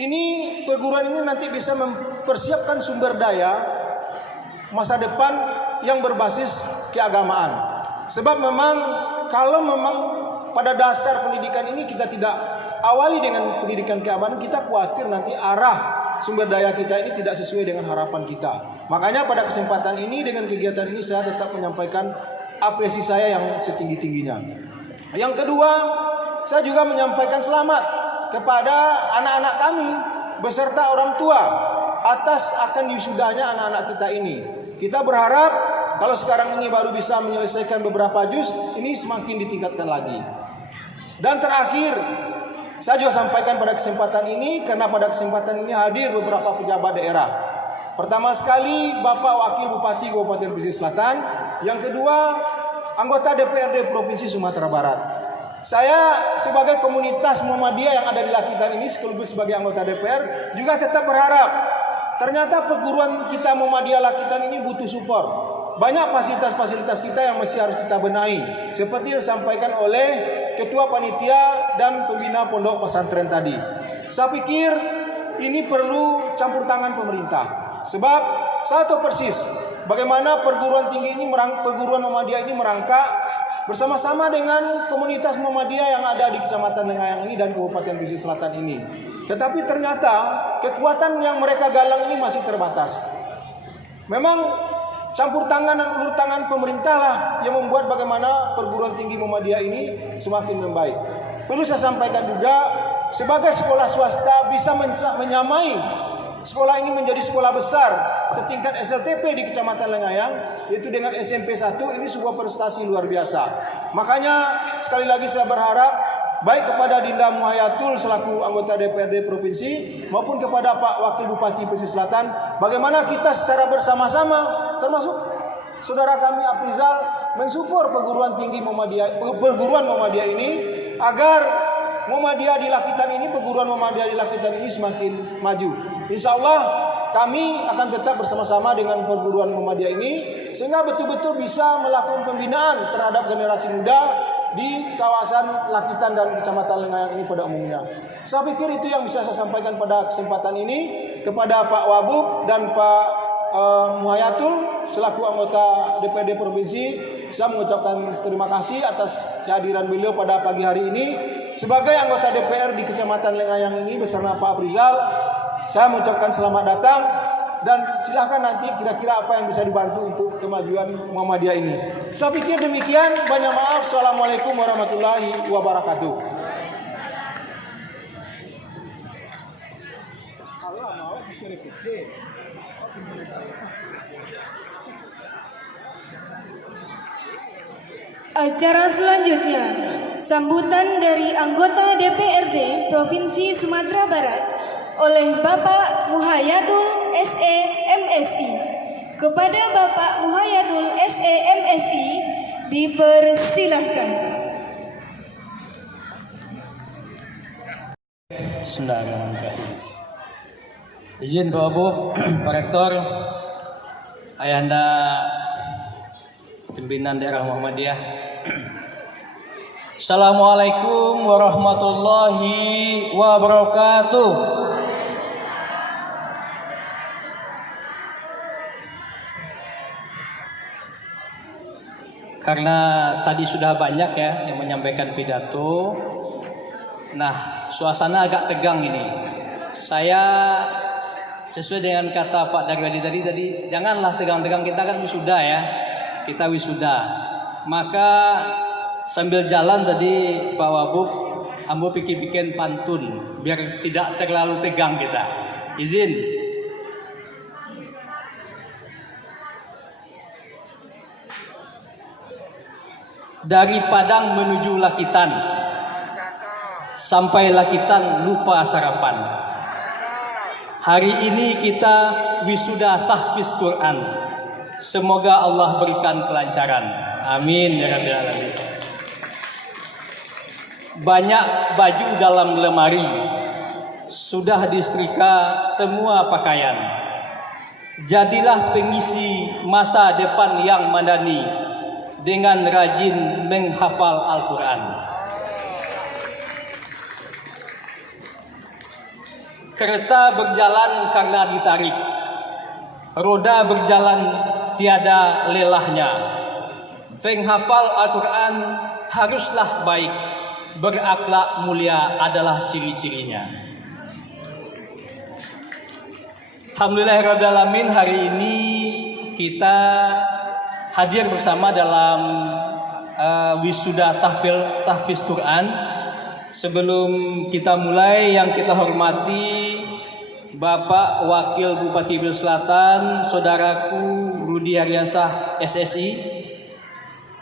ini perguruan ini nanti bisa mempersiapkan sumber daya masa depan yang berbasis keagamaan. Sebab memang kalau memang pada dasar pendidikan ini kita tidak awali dengan pendidikan keagamaan, kita khawatir nanti arah sumber daya kita ini tidak sesuai dengan harapan kita. Makanya pada kesempatan ini dengan kegiatan ini saya tetap menyampaikan apresiasi saya yang setinggi-tingginya. Yang kedua, saya juga menyampaikan selamat kepada anak-anak kami beserta orang tua atas akan diwisudanya anak-anak kita ini. Kita berharap kalau sekarang ini baru bisa menyelesaikan beberapa juz, ini semakin ditingkatkan lagi. Dan terakhir, saya juga sampaikan pada kesempatan ini karena pada kesempatan ini hadir beberapa pejabat daerah. Pertama sekali Bapak Wakil Bupati Kabupaten Pesisir Selatan, yang kedua anggota DPRD Provinsi Sumatera Barat. Saya sebagai komunitas Muhammadiyah yang ada di Lakitan ini sekaligus sebagai anggota DPR juga tetap berharap ternyata perguruan kita Muhammadiyah Lakitan ini butuh support. Banyak fasilitas-fasilitas kita yang masih harus kita benahi seperti yang disampaikan oleh Ketua Panitia dan Pembina Pondok Pesantren tadi. Saya pikir ini perlu campur tangan pemerintah. Sebab saya tahu persis bagaimana perguruan tinggi ini perguruan Muhammadiyah ini merangkak bersama-sama dengan komunitas Muhammadiyah yang ada di Kecamatan Lengayang ini dan Kabupaten Pesisir Selatan ini. Tetapi ternyata kekuatan yang mereka galang ini masih terbatas. Memang campur tangan dan ulur tangan pemerintah lah yang membuat bagaimana perguruan tinggi Muhammadiyah ini semakin membaik. Perlu saya sampaikan juga, sebagai sekolah swasta bisa menyamai sekolah ini menjadi sekolah besar setingkat SLTP di Kecamatan Lengayang, yaitu dengan SMP 1, ini sebuah prestasi luar biasa. Makanya sekali lagi saya berharap baik kepada Dinda Muhayatul selaku anggota DPRD Provinsi maupun kepada Pak Wakil Bupati Pesisir Selatan, bagaimana kita secara bersama-sama termasuk saudara kami Aprizal mensupport perguruan Muhammadiyah ini agar Muhammadiyah di Lakitan ini, perguruan Muhammadiyah di Lakitan ini semakin maju. Insya Allah kami akan tetap bersama-sama dengan perguruan Muhammadiyah ini sehingga betul-betul bisa melakukan pembinaan terhadap generasi muda di kawasan Lakitan dan Kecamatan Lengayang ini pada umumnya. Saya pikir itu yang bisa saya sampaikan pada kesempatan ini kepada Pak Wabub dan Pak Muhayatul selaku anggota DPRD Provinsi. Saya mengucapkan terima kasih atas kehadiran beliau pada pagi hari ini. Sebagai anggota DPR di Kecamatan Lengayang ini bersama Pak Aprizal, saya mengucapkan selamat datang dan silahkan nanti kira-kira apa yang bisa dibantu untuk kemajuan Muhammadiyah ini. Saya pikir demikian. Banyak maaf. Assalamualaikum warahmatullahi wabarakatuh. Acara selanjutnya, sambutan dari anggota DPRD Provinsi Sumatera Barat oleh Bapak Muhayatul SE MSI. Kepada Bapak Muhayatul SE MSI dipersilahkan. Bismillahirrahmanirrahim. Izin Pak Abu, Pak Rektor, Ayahanda Pimpinan Daerah Muhammadiyah. Assalamualaikum warahmatullahi wabarakatuh. Karena tadi sudah banyak ya yang menyampaikan pidato. Nah, suasana agak tegang ini. Saya sesuai dengan kata Pak Darwadi tadi, janganlah tegang-tegang, kita kan wisuda ya. Kita wisuda. Maka sambil jalan tadi Pak Wabub, ambo bikin pantun biar tidak terlalu tegang kita. Izin. Dari Padang menuju Lakitan, sampai Lakitan lupa sarapan. Hari ini kita wisuda tahfiz Quran. Semoga Allah berikan kelancaran. Amin ya rabbal alamin. Banyak baju dalam lemari, sudah disetrika semua pakaian. Jadilah pengisi masa depan yang madani dengan rajin menghafal Al-Quran. Kereta berjalan karena ditarik, roda berjalan tiada lelahnya. Menghafal Al-Quran haruslah baik, berakhlak mulia adalah ciri-cirinya. Alhamdulillahirrahmanirrahim, hari ini kita hadir bersama dalam wisuda tahfiz Quran. Sebelum kita mulai, yang kita hormati Bapak Wakil Bupati Pesisir Selatan, saudaraku Rudi Haryansah SSI,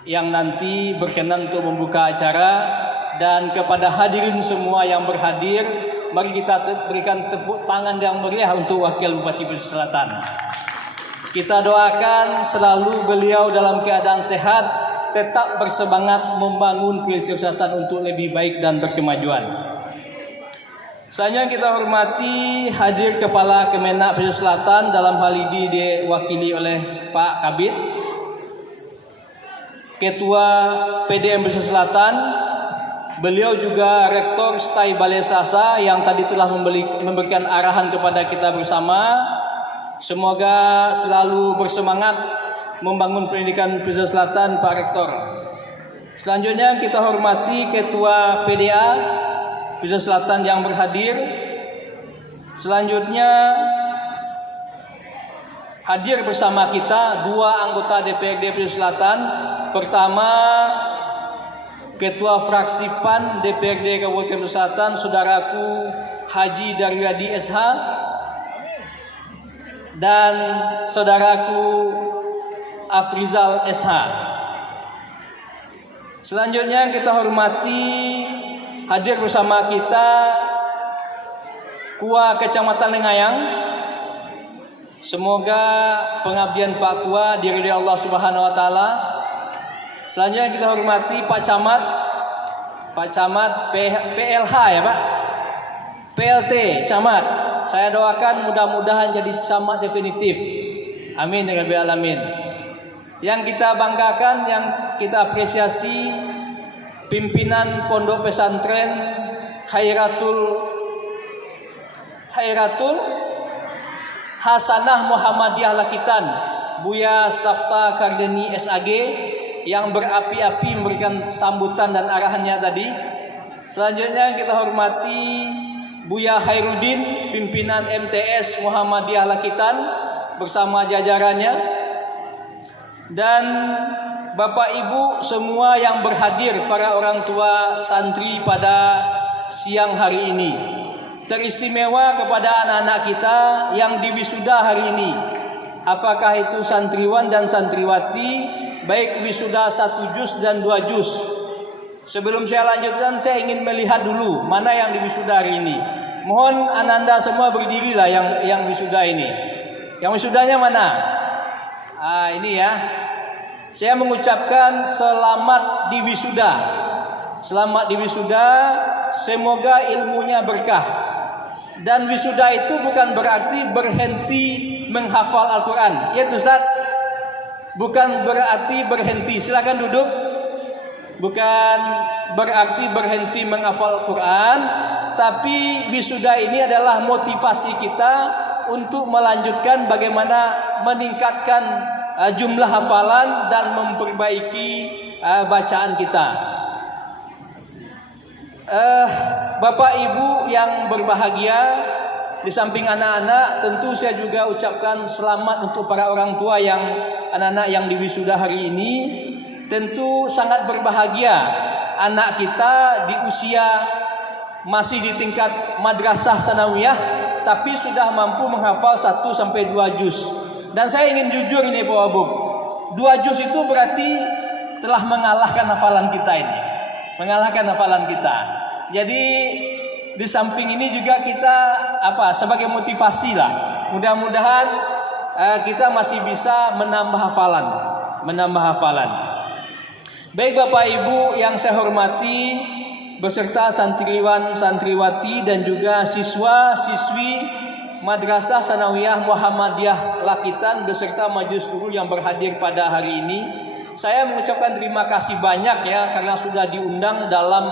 yang nanti berkenan untuk membuka acara, dan kepada hadirin semua yang berhadir, mari kita berikan tepuk tangan yang meriah untuk Wakil Bupati Pesisir Selatan. Kita doakan selalu beliau dalam keadaan sehat, tetap bersemangat membangun Pesisir Selatan untuk lebih baik dan berkemajuan. Selanjutnya kita hormati hadir Kepala Kemenak Pesisir Selatan, dalam hal ini diwakili oleh Pak Kabid, Ketua PDM Pesisir Selatan. Beliau juga Rektor STAI Balai Selasa yang tadi telah memberikan arahan kepada kita bersama. Semoga selalu bersemangat membangun pendidikan Pesisir Selatan, Pak Rektor. Selanjutnya kita hormati Ketua PDA Pesisir Selatan yang berhadir. Selanjutnya hadir bersama kita 2 anggota DPRD Pesisir Selatan. Pertama, Ketua Fraksi PAN DPRD Kabupaten Pesisir Selatan, saudaraku Haji Daryadi SH, dan saudaraku Afrizal SH. Selanjutnya kita hormati hadir bersama kita Kua Kecamatan Lengayang. Semoga pengabdian Pak Kua diridhoi Allah Subhanahu wa taala. Selanjutnya kita hormati Pak Camat PLH ya Pak. PLT Camat. Saya doakan mudah-mudahan jadi camat definitif. Amin ya rabbal alamin. Yang kita banggakan, yang kita apresiasi, pimpinan Pondok Pesantren Khairatul Hasanah Muhammadiyah Lakitan, Buya Sabta Kardeni SAG, yang berapi-api memberikan sambutan dan arahannya tadi. Selanjutnya kita hormati Buya Hairudin, pimpinan MTS Muhammadiyah Lakitan bersama jajarannya, dan Bapak Ibu semua yang berhadir, para orang tua santri pada siang hari ini. Teristimewa kepada anak-anak kita yang diwisuda hari ini, apakah itu santriwan dan santriwati, baik wisuda 1 juz dan 2 juz. Sebelum saya lanjutkan, saya ingin melihat dulu mana yang diwisuda hari ini. Mohon ananda semua berdirilah yang wisuda ini. Yang wisudanya mana? Ini ya. Saya mengucapkan selamat di wisuda. Selamat di wisuda, semoga ilmunya berkah. Dan wisuda itu bukan berarti berhenti menghafal Al-Quran. Ya Ustaz, bukan berarti berhenti. Silakan duduk. Bukan berarti berhenti menghafal Al-Quran, tapi wisuda ini adalah motivasi kita untuk melanjutkan bagaimana meningkatkan jumlah hafalan dan memperbaiki bacaan kita. Bapak Ibu yang berbahagia, di samping anak-anak, tentu saya juga ucapkan selamat untuk para orang tua yang anak-anak yang diwisuda hari ini. Tentu sangat berbahagia anak kita di usia masih di tingkat madrasah sanawiyah, tapi sudah mampu menghafal 1 sampai 2 juz. Dan saya ingin jujur ini Pak Wabub, 2 juz itu berarti telah mengalahkan hafalan kita ini. Mengalahkan hafalan kita. Jadi di samping ini juga kita sebagai motivasi lah. Mudah-mudahan kita masih bisa menambah hafalan. Baik Bapak Ibu yang saya hormati, beserta santriwan, santriwati dan juga siswa-siswi Madrasah Sanawiyah Muhammadiyah Lakitan beserta majelis guru yang berhadir pada hari ini. Saya mengucapkan terima kasih banyak ya karena sudah diundang dalam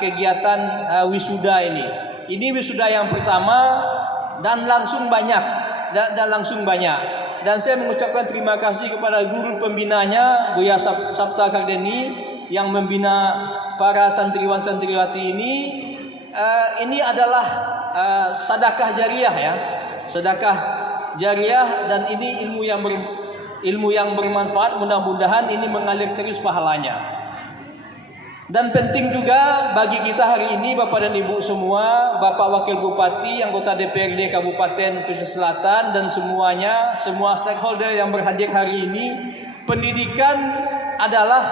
kegiatan wisuda ini. Ini wisuda yang pertama dan langsung banyak. Dan saya mengucapkan terima kasih kepada guru pembinanya Buya Sabta Kardeni yang membina para santriwan-santriwati ini. Ini adalah sedekah jariah ya, sedekah jariah, dan ini ilmu yang bermanfaat. Mudah-mudahan ini mengalir terus pahalanya. Dan penting juga bagi kita hari ini Bapak dan Ibu semua, Bapak Wakil Bupati, anggota DPRD Kabupaten Pesisir Selatan dan semuanya, semua stakeholder yang berhadir hari ini, pendidikan adalah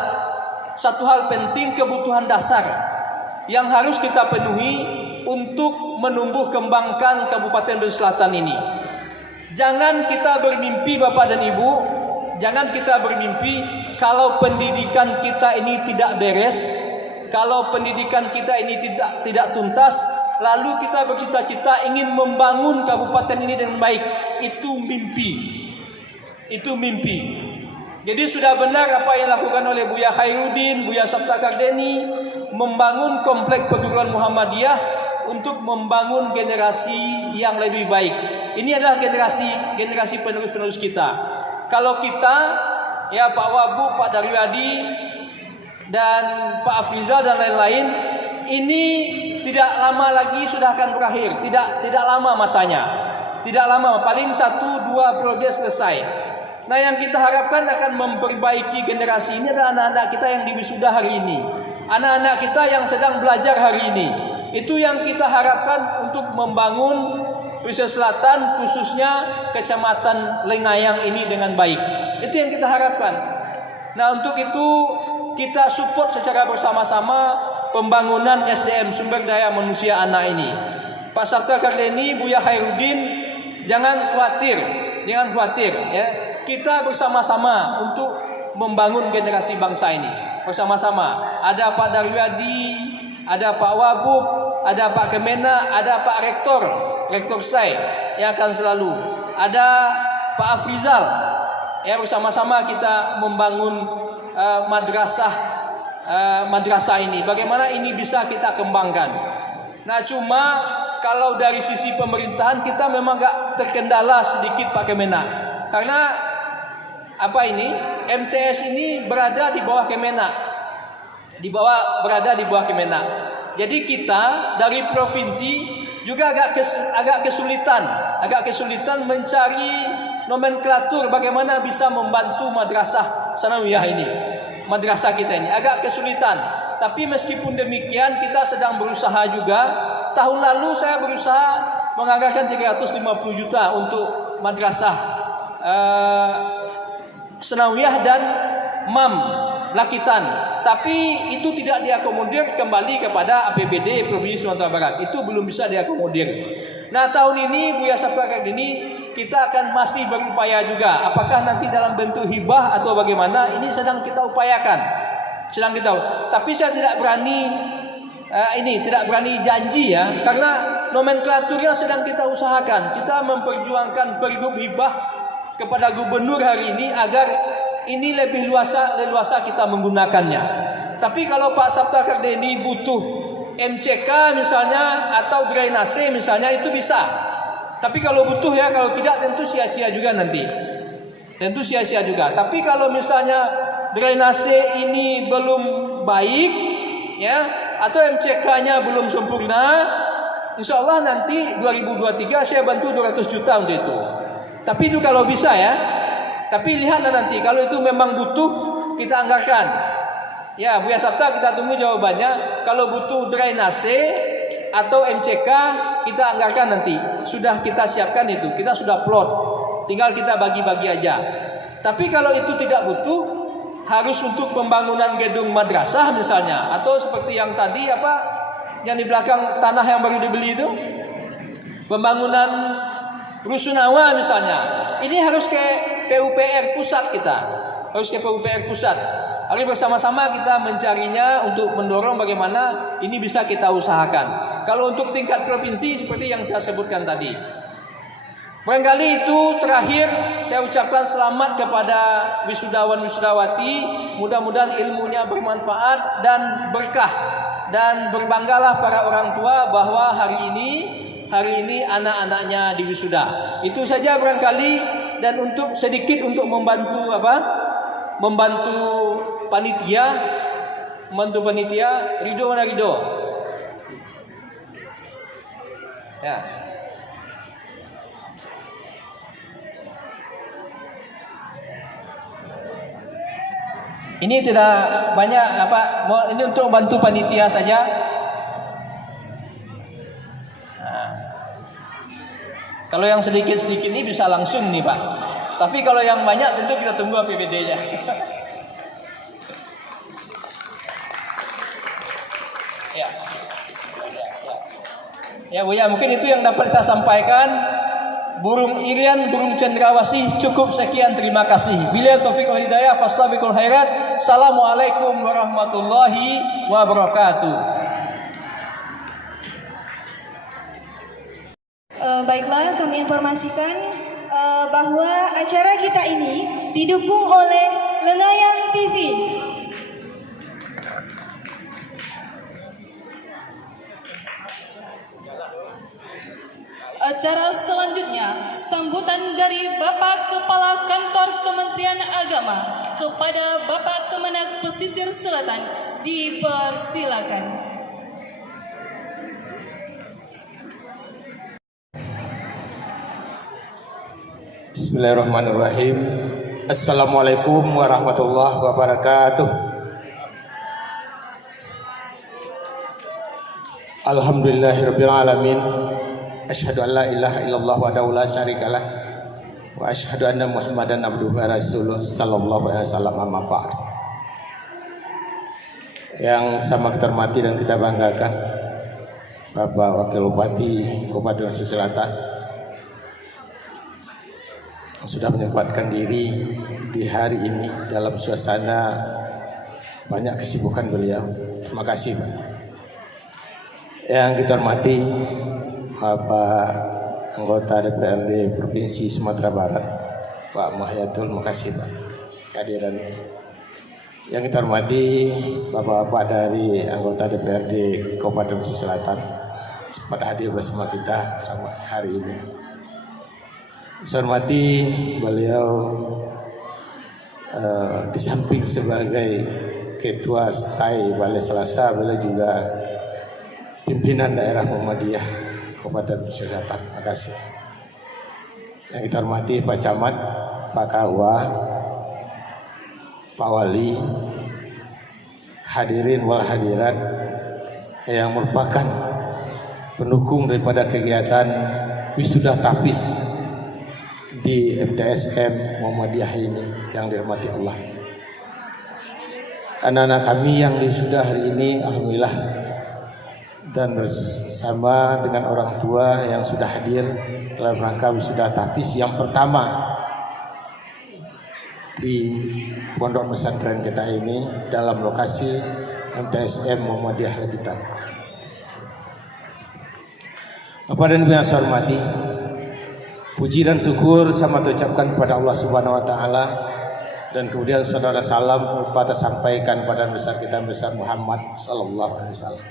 satu hal penting, kebutuhan dasar yang harus kita penuhi untuk menumbuh kembangkan Kabupaten Pesisir Selatan ini. Jangan kita bermimpi Bapak dan Ibu, jangan kita bermimpi kalau pendidikan kita ini tidak beres, kalau pendidikan kita ini tidak tuntas, lalu kita bercita-cita ingin membangun kabupaten ini dengan baik. Itu mimpi. Jadi sudah benar apa yang dilakukan oleh Buya Hairudin, Buya Sabta Kardeni, membangun kompleks perguruan Muhammadiyah untuk membangun generasi yang lebih baik. Ini adalah generasi penerus-penerus kita. Kalau kita, ya Pak Wabu, Pak Daryadi, dan Pak Afrizal dan lain-lain, ini tidak lama lagi sudah akan berakhir. Tidak lama masanya. Tidak lama, paling 1-2 2 periode selesai. Nah, yang kita harapkan akan memperbaiki generasi ini adalah anak-anak kita yang diwisuda hari ini, anak-anak kita yang sedang belajar hari ini. Itu yang kita harapkan untuk membangun pesisir selatan, khususnya Kecamatan Lengayang ini dengan baik. Itu yang kita harapkan. Nah, untuk itu kita support secara bersama-sama pembangunan SDM, sumber daya manusia anak ini. Pak Sabta Kardeni, Buya Hairudin, jangan khawatir ya. Kita bersama-sama untuk membangun generasi bangsa ini. Bersama-sama. Ada Pak Darwiyadi, ada Pak Wabub, ada Pak Kemena, ada Pak Rektor Stai yang akan selalu. Ada Pak Afrizal. Ya, bersama-sama kita membangun madrasah ini. Bagaimana ini bisa kita kembangkan. Nah, cuma kalau dari sisi pemerintahan kita memang agak terkendala sedikit Pak Kemena. Karena MTS ini berada di bawah Kemenak. Berada di bawah Kemenak. Jadi kita dari provinsi juga agak kesulitan mencari nomenklatur bagaimana bisa membantu madrasah sanawiyah ini. Madrasah kita ini agak kesulitan. Tapi meskipun demikian kita sedang berusaha juga. Tahun lalu saya berusaha menganggarkan 350 juta untuk madrasah sanawiyah dan MAM Lakitan. Tapi itu tidak diakomodir kembali kepada APBD Provinsi Sumatera Barat. Itu belum bisa diakomodir. Nah, tahun ini Buya Sabta Kardeni kita akan masih berupaya juga. Apakah nanti dalam bentuk hibah atau bagaimana? Ini sedang kita upayakan. Tapi saya tidak berani janji ya, karena nomenklaturnya sedang kita usahakan. Kita memperjuangkan pergub hibah kepada gubernur hari ini agar ini lebih leluasa kita menggunakannya. Tapi kalau Pak Sabta Kardeni butuh MCK misalnya atau drainase misalnya itu bisa. Tapi kalau butuh ya, kalau tidak tentu sia-sia juga nanti. Tapi kalau misalnya drainase ini belum baik ya, atau MCK-nya belum sempurna, insya Allah nanti 2023 saya bantu 200 juta untuk itu. Tapi itu kalau bisa ya. Tapi lihatlah nanti kalau itu memang butuh kita anggarkan. Ya, Buya Sabta kita tunggu jawabannya. Kalau butuh drainase atau MCK kita anggarkan nanti. Sudah kita siapkan itu. Kita sudah plot. Tinggal kita bagi-bagi aja. Tapi kalau itu tidak butuh, harus untuk pembangunan gedung madrasah misalnya, atau seperti yang tadi yang di belakang tanah yang baru dibeli itu, pembangunan rusunawa misalnya, ini harus ke PUPR pusat kita, Lalu bersama-sama kita mencarinya untuk mendorong bagaimana ini bisa kita usahakan. Kalau untuk tingkat provinsi seperti yang saya sebutkan tadi. Barangkali itu terakhir saya ucapkan selamat kepada wisudawan-wisudawati. Mudah-mudahan ilmunya bermanfaat dan berkah. Dan berbanggalah para orang tua bahwa hari ini anak-anaknya diwisuda. Itu saja barangkali, dan untuk sedikit untuk membantu panitia, Ridho mana Ridho? Ya. Ini tidak banyak ini untuk bantu panitia saja. Nah. Kalau yang sedikit-sedikit ini bisa langsung nih Pak. Tapi kalau yang banyak tentu kita tunggu APBD-nya. Ya Bu ya, mungkin itu yang dapat saya sampaikan. Burung Irian, burung cendrawasih, cukup sekian, terima kasih. Bila taufik wal hidayah, fastabiqul khairat. Assalamualaikum warahmatullahi wabarakatuh. Baiklah, kami informasikan bahwa acara kita ini didukung oleh Lengayang TV. Acara selanjutnya, sambutan dari Bapak Kepala Kantor Kementerian Agama kepada Bapak Kemenak Pesisir Selatan, dipersilakan. Bismillahirrahmanirrahim. Assalamualaikum warahmatullahi wabarakatuh. Alhamdulillahirabbil alamin. Asyhadu an la ilaha illallah wahdahu la syarikalah wa asyhadu anna Muhammadan abduhu wa rasuluh sallallahu alaihi wasallam, amma ba'd. Yang sama kita hormati dan kita banggakan Bapak Wakil Bupati Kabupaten Sulawesi Selatan yang sudah menyempatkan diri di hari ini dalam suasana banyak kesibukan beliau. Terima kasih Pak. Yang kita hormati Bapak anggota DPRD Provinsi Sumatera Barat Pak Mahyatul, terima kasih Pak kehadiran. Yang kita hormati Bapak-bapak dari anggota DPRD Kabupaten Sulawesi Selatan sempat hadir bersama kita sama hari ini. Saya hormati beliau di samping sebagai Ketua STAI Balai Selasa, beliau juga pimpinan daerah Muhammadiyah Kabupaten Sulawesi Selatan. Terima kasih. Yang kita hormati Pak Camat, Pak Kawa, Pak Wali, hadirin wal hadirat yang merupakan pendukung daripada kegiatan wisuda tahfiz di MTSM Muhammadiyah ini yang dirahmati Allah. Anak-anak kami yang wisuda hari ini alhamdulillah, dan bersama dengan orang tua yang sudah hadir dalam rangka wisuda tahfiz yang pertama di pondok pesantren kita ini dalam lokasi MTSM Muhammadiyah Rakitan. Bapak dan Ibu yang saya hormati, puji dan syukur sama terucapkan kepada Allah Subhanahu wa taala, dan kemudian saudara salam lupa tersampaikan pada besar kita besar Muhammad sallallahu alaihi wasallam.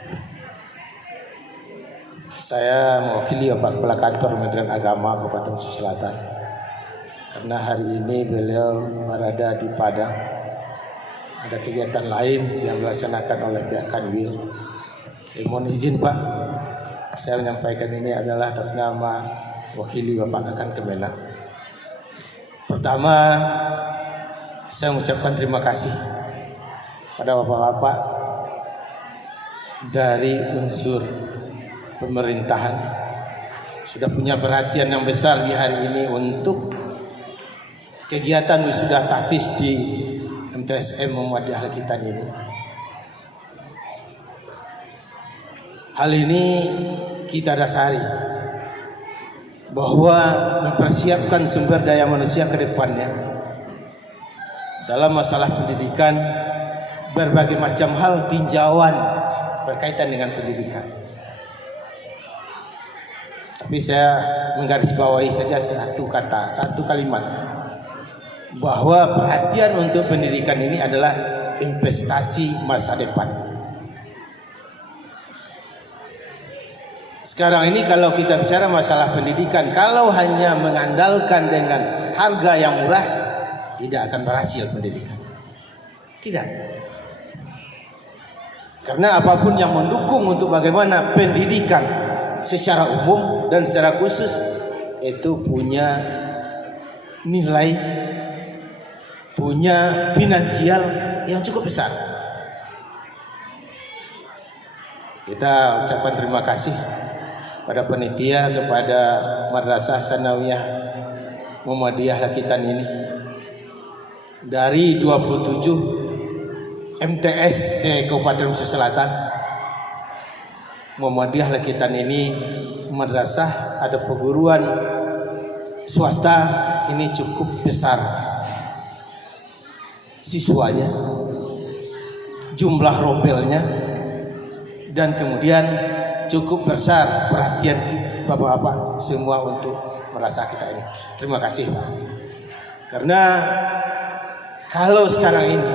Saya mewakili Bapak Kepala Kantor Kementerian Agama Kabupaten Sulawesi Selatan, karena hari ini beliau berada di Padang. Ada kegiatan lain yang dilaksanakan oleh pihak Kanwil. Mohon izin Pak, saya menyampaikan ini adalah atas nama wakili Bapak Akan Kemenak. Pertama, saya mengucapkan terima kasih pada bapak-bapak dari unsur pemerintahan sudah punya perhatian yang besar di hari ini untuk kegiatan wisuda tahfiz di MTSM Muhammadiyah Rakitan ini. Hal ini kita dasari bahwa mempersiapkan sumber daya manusia ke depannya dalam masalah pendidikan, berbagai macam hal tinjauan berkaitan dengan pendidikan. Tapi saya menggarisbawahi saja satu kata, satu kalimat, bahwa perhatian untuk pendidikan ini adalah investasi masa depan. Sekarang ini kalau kita bicara masalah pendidikan, kalau hanya mengandalkan dengan harga yang murah, tidak akan berhasil pendidikan. Tidak. Karena apapun yang mendukung untuk bagaimana pendidikan secara umum dan secara khusus itu punya nilai, punya finansial yang cukup besar. Kita ucapkan terima kasih pada panitia, kepada Madrasah Sanawiyah Muhammadiyah Rakitan ini. Dari 27 MTS Kabupaten Sulawesi Selatan, Muhammadiyah Rakitan ini madrasah atau perguruan swasta ini cukup besar siswanya, jumlah rombelnya, dan kemudian cukup besar perhatian bapak-bapak semua untuk madrasah kita ini. Terima kasih Pak. Karena kalau sekarang ini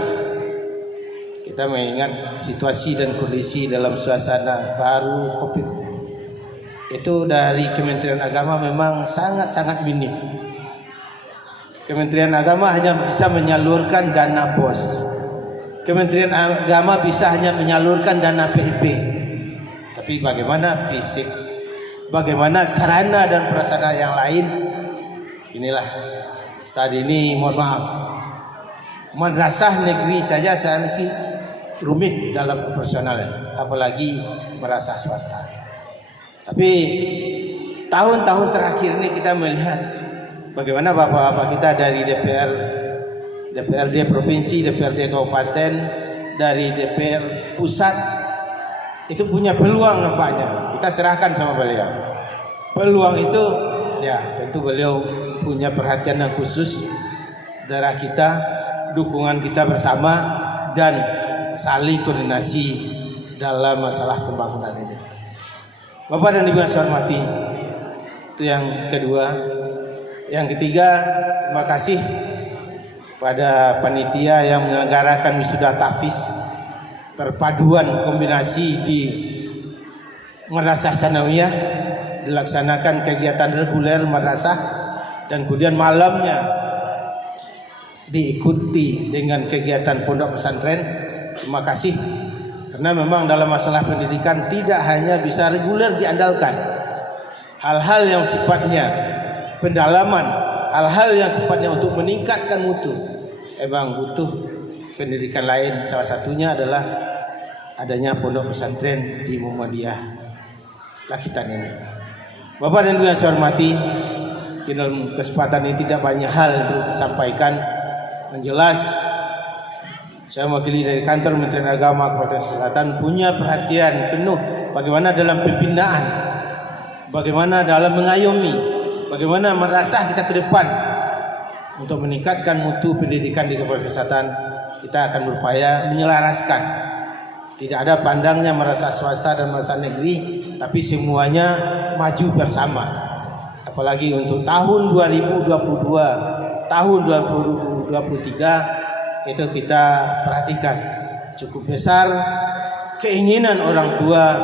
kita mengingat situasi dan kondisi dalam suasana baru COVID, itu dari Kementerian Agama memang sangat-sangat minim. Kementerian Agama hanya bisa menyalurkan dana BOS. Kementerian Agama bisa hanya menyalurkan dana PIP. Tapi bagaimana fisik, bagaimana sarana dan prasarana yang lain, inilah saat ini mohon maaf, madrasah negeri saja seharusnya rumit dalam operasionalnya, apalagi madrasah swasta. Tapi tahun-tahun terakhir ini kita melihat bagaimana bapak-bapak kita dari DPR, DPRD provinsi, DPRD kabupaten, dari DPR pusat itu punya peluang nampaknya. Kita serahkan sama beliau. Peluang itu ya tentu beliau punya perhatian yang khusus, darah kita, dukungan kita bersama, dan saling koordinasi dalam masalah pembangunan ini. Bapak dan Ibu yang saya hormati, itu yang kedua. Yang ketiga, terima kasih pada panitia yang menyelenggarakan wisuda tahfiz, perpaduan kombinasi di madrasah sanawiyah, dilaksanakan kegiatan reguler madrasah dan kemudian malamnya diikuti dengan kegiatan pondok pesantren. Terima kasih, karena memang dalam masalah pendidikan tidak hanya bisa reguler diandalkan. Hal-hal yang sifatnya pendalaman, hal-hal yang sifatnya untuk meningkatkan mutu, emang butuh pendidikan lain. Salah satunya adalah adanya pondok pesantren di Muhammadiyah Lakitan ini. Bapak dan Ibu yang saya hormati, dalam kesempatan ini tidak banyak hal untuk disampaikan. Yang jelas, saya mewakili dari kantor Kementerian Agama Kabupaten Selatan punya perhatian penuh bagaimana dalam pembinaan, bagaimana dalam mengayomi, bagaimana madrasah kita ke depan untuk meningkatkan mutu pendidikan di Kabupaten Selatan. Kita akan berupaya menyelaraskan. Tidak ada pandangnya madrasah swasta dan madrasah negeri, tapi semuanya maju bersama. Apalagi untuk tahun 2022, tahun 2023 itu kita perhatikan cukup besar keinginan orang tua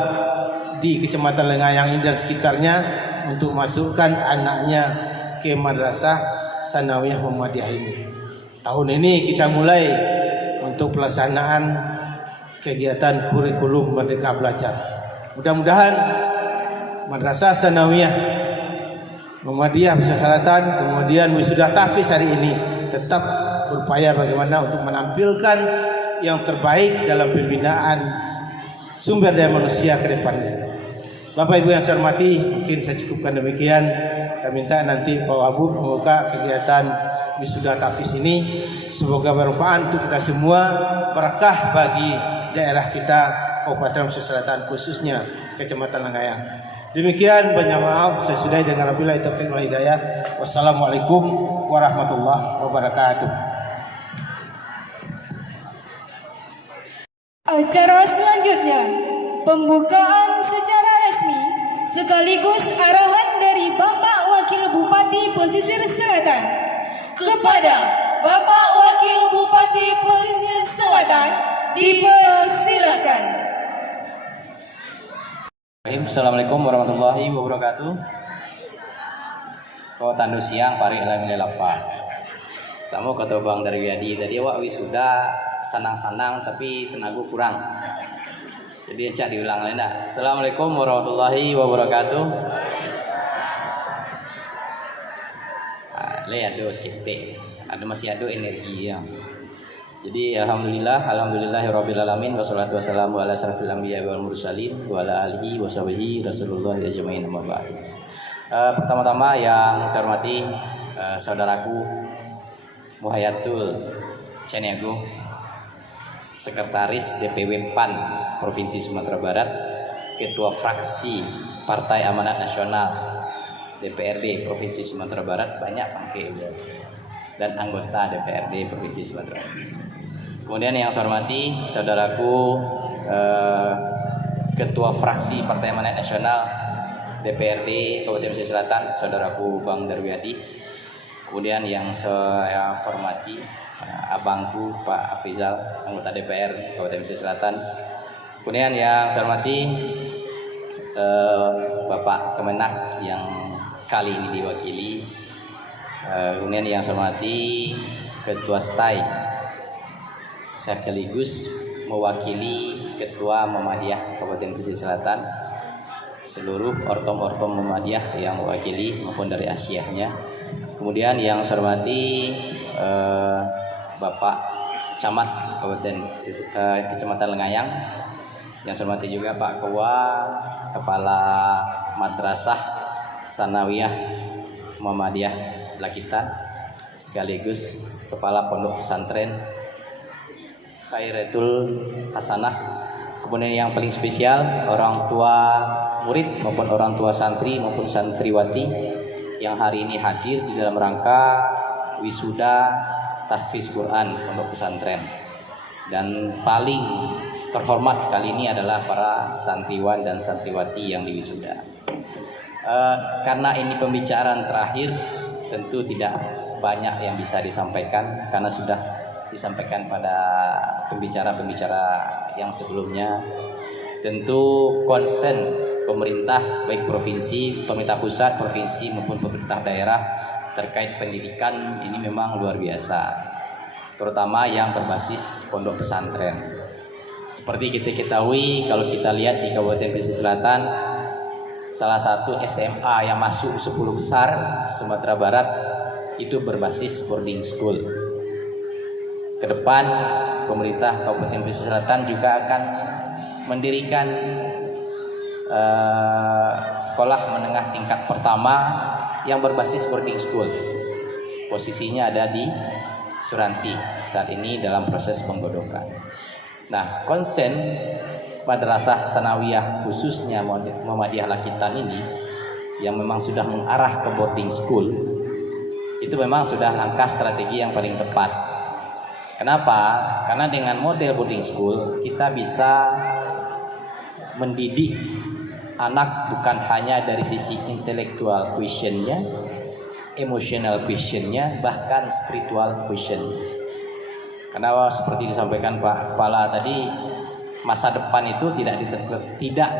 di Kecamatan Lengayang ini dan sekitarnya untuk masukkan anaknya ke madrasah sanawiyah Muhammadiyah ini. Tahun ini kita mulai untuk pelaksanaan kegiatan kurikulum Merdeka Belajar. Mudah-mudahan madrasah sanawiyah Muhammadiyah Pesisir Selatan, kemudian wisuda tahfiz hari ini tetap berupaya bagaimana untuk menampilkan yang terbaik dalam pembinaan sumber daya manusia ke depannya. Bapak Ibu yang saya hormati, mungkin saya cukupkan demikian. Saya minta nanti Pak Wabub membuka kegiatan wisuda tahfiz ini. Semoga bermanfaat untuk kita semua, berkah bagi daerah kita Kabupaten Pesisir Selatan, khususnya Kecamatan Lengayang. Demikian, banyak maaf, saya sudahi dengan wabillahi taufiq wal hidayah. Wassalamualaikum warahmatullahi wabarakatuh. Acara selanjutnya, pembukaan secara resmi sekaligus arahan dari Bapak Wakil Bupati Pesisir Selatan kepada Bapak Wakil Bupati Pesisir Selatan, dipersilakan. Assalamualaikum warahmatullahi wabarakatuh. Kau tandu siang pari alam lelapan. Sama kata Bang Darwiyadi tadi awak wisuda senang-senang tapi tenaga kurang. Jadi cak diulang lagi dah. Assalamualaikum warahmatullahi wabarakatuh. Lihat ada sedikit, masih ada energi ya. Jadi alhamdulillahirabbil alamin wassalatu wassalamu ala asrofil anbiya wal mursalin wa ala alihi washabihi rasulullah ajmain amma ba'd. Pertama-tama yang saya hormati saudaraku Muhayatul Ceniago, Sekretaris DPW PAN Provinsi Sumatera Barat, Ketua Fraksi Partai Amanat Nasional DPRD Provinsi Sumatera Barat, banyak pakai dan anggota DPRD Provinsi Sumatera Barat. Kemudian yang saya hormati saudaraku Ketua Fraksi Partai Amanat Nasional DPRD Kabupaten Pesisir Selatan, saudaraku Bang Darwiyadi. Kemudian yang saya hormati abangku Pak Afizal, anggota DPR Kabupaten Pesisir Selatan. Kemudian yang saya hormati Bapak Kemenak yang kali ini diwakili. Kemudian yang saya hormati Ketua STAI, sekaligus mewakili Ketua Muhammadiyah Kabupaten Pesisir Selatan, seluruh ortom-ortom Muhammadiyah yang mewakili maupun dari Asyahnya. Kemudian yang saya hormati Bapak Camat Kabupaten Kecamatan Lengayang, yang saya hormati juga Pak Ketua Kepala Madrasah Sanawiyah Muhammadiyah Lakitan, sekaligus Kepala Pondok Pesantren Khairatul Hasanah. Kemudian yang paling spesial, orang tua murid maupun orang tua santri maupun santriwati yang hari ini hadir di dalam rangka wisuda tahfiz Quran pondok pesantren. Dan paling terhormat kali ini adalah para santriwan dan santriwati yang diwisuda. Karena ini pembicaraan terakhir, tentu tidak banyak yang bisa disampaikan karena sudah disampaikan pada pembicara-pembicara yang sebelumnya. Tentu konsen pemerintah baik provinsi, pemerintah pusat, provinsi maupun pemerintah daerah terkait pendidikan ini memang luar biasa, terutama yang berbasis pondok pesantren. Seperti kita ketahui, kalau kita lihat di Kabupaten Pesisir Selatan, salah satu SMA yang masuk 10 besar Sumatera Barat itu berbasis boarding school. Ke depan pemerintah Kabupaten Pesisir Selatan juga akan mendirikan sekolah menengah tingkat pertama yang berbasis boarding school. Posisinya ada di Suranti saat ini dalam proses penggodokan. Nah, konsen Madrasah Sanawiyah khususnya Muhammadiyah Lakitan ini yang memang sudah mengarah ke boarding school, itu memang sudah langkah strategi yang paling tepat. Kenapa? Karena dengan model boarding school kita bisa mendidik anak bukan hanya dari sisi intellectual quotient-nya, emotional quotient-nya, bahkan spiritual quotient. Karena seperti disampaikan Pak Kepala tadi, masa depan itu tidak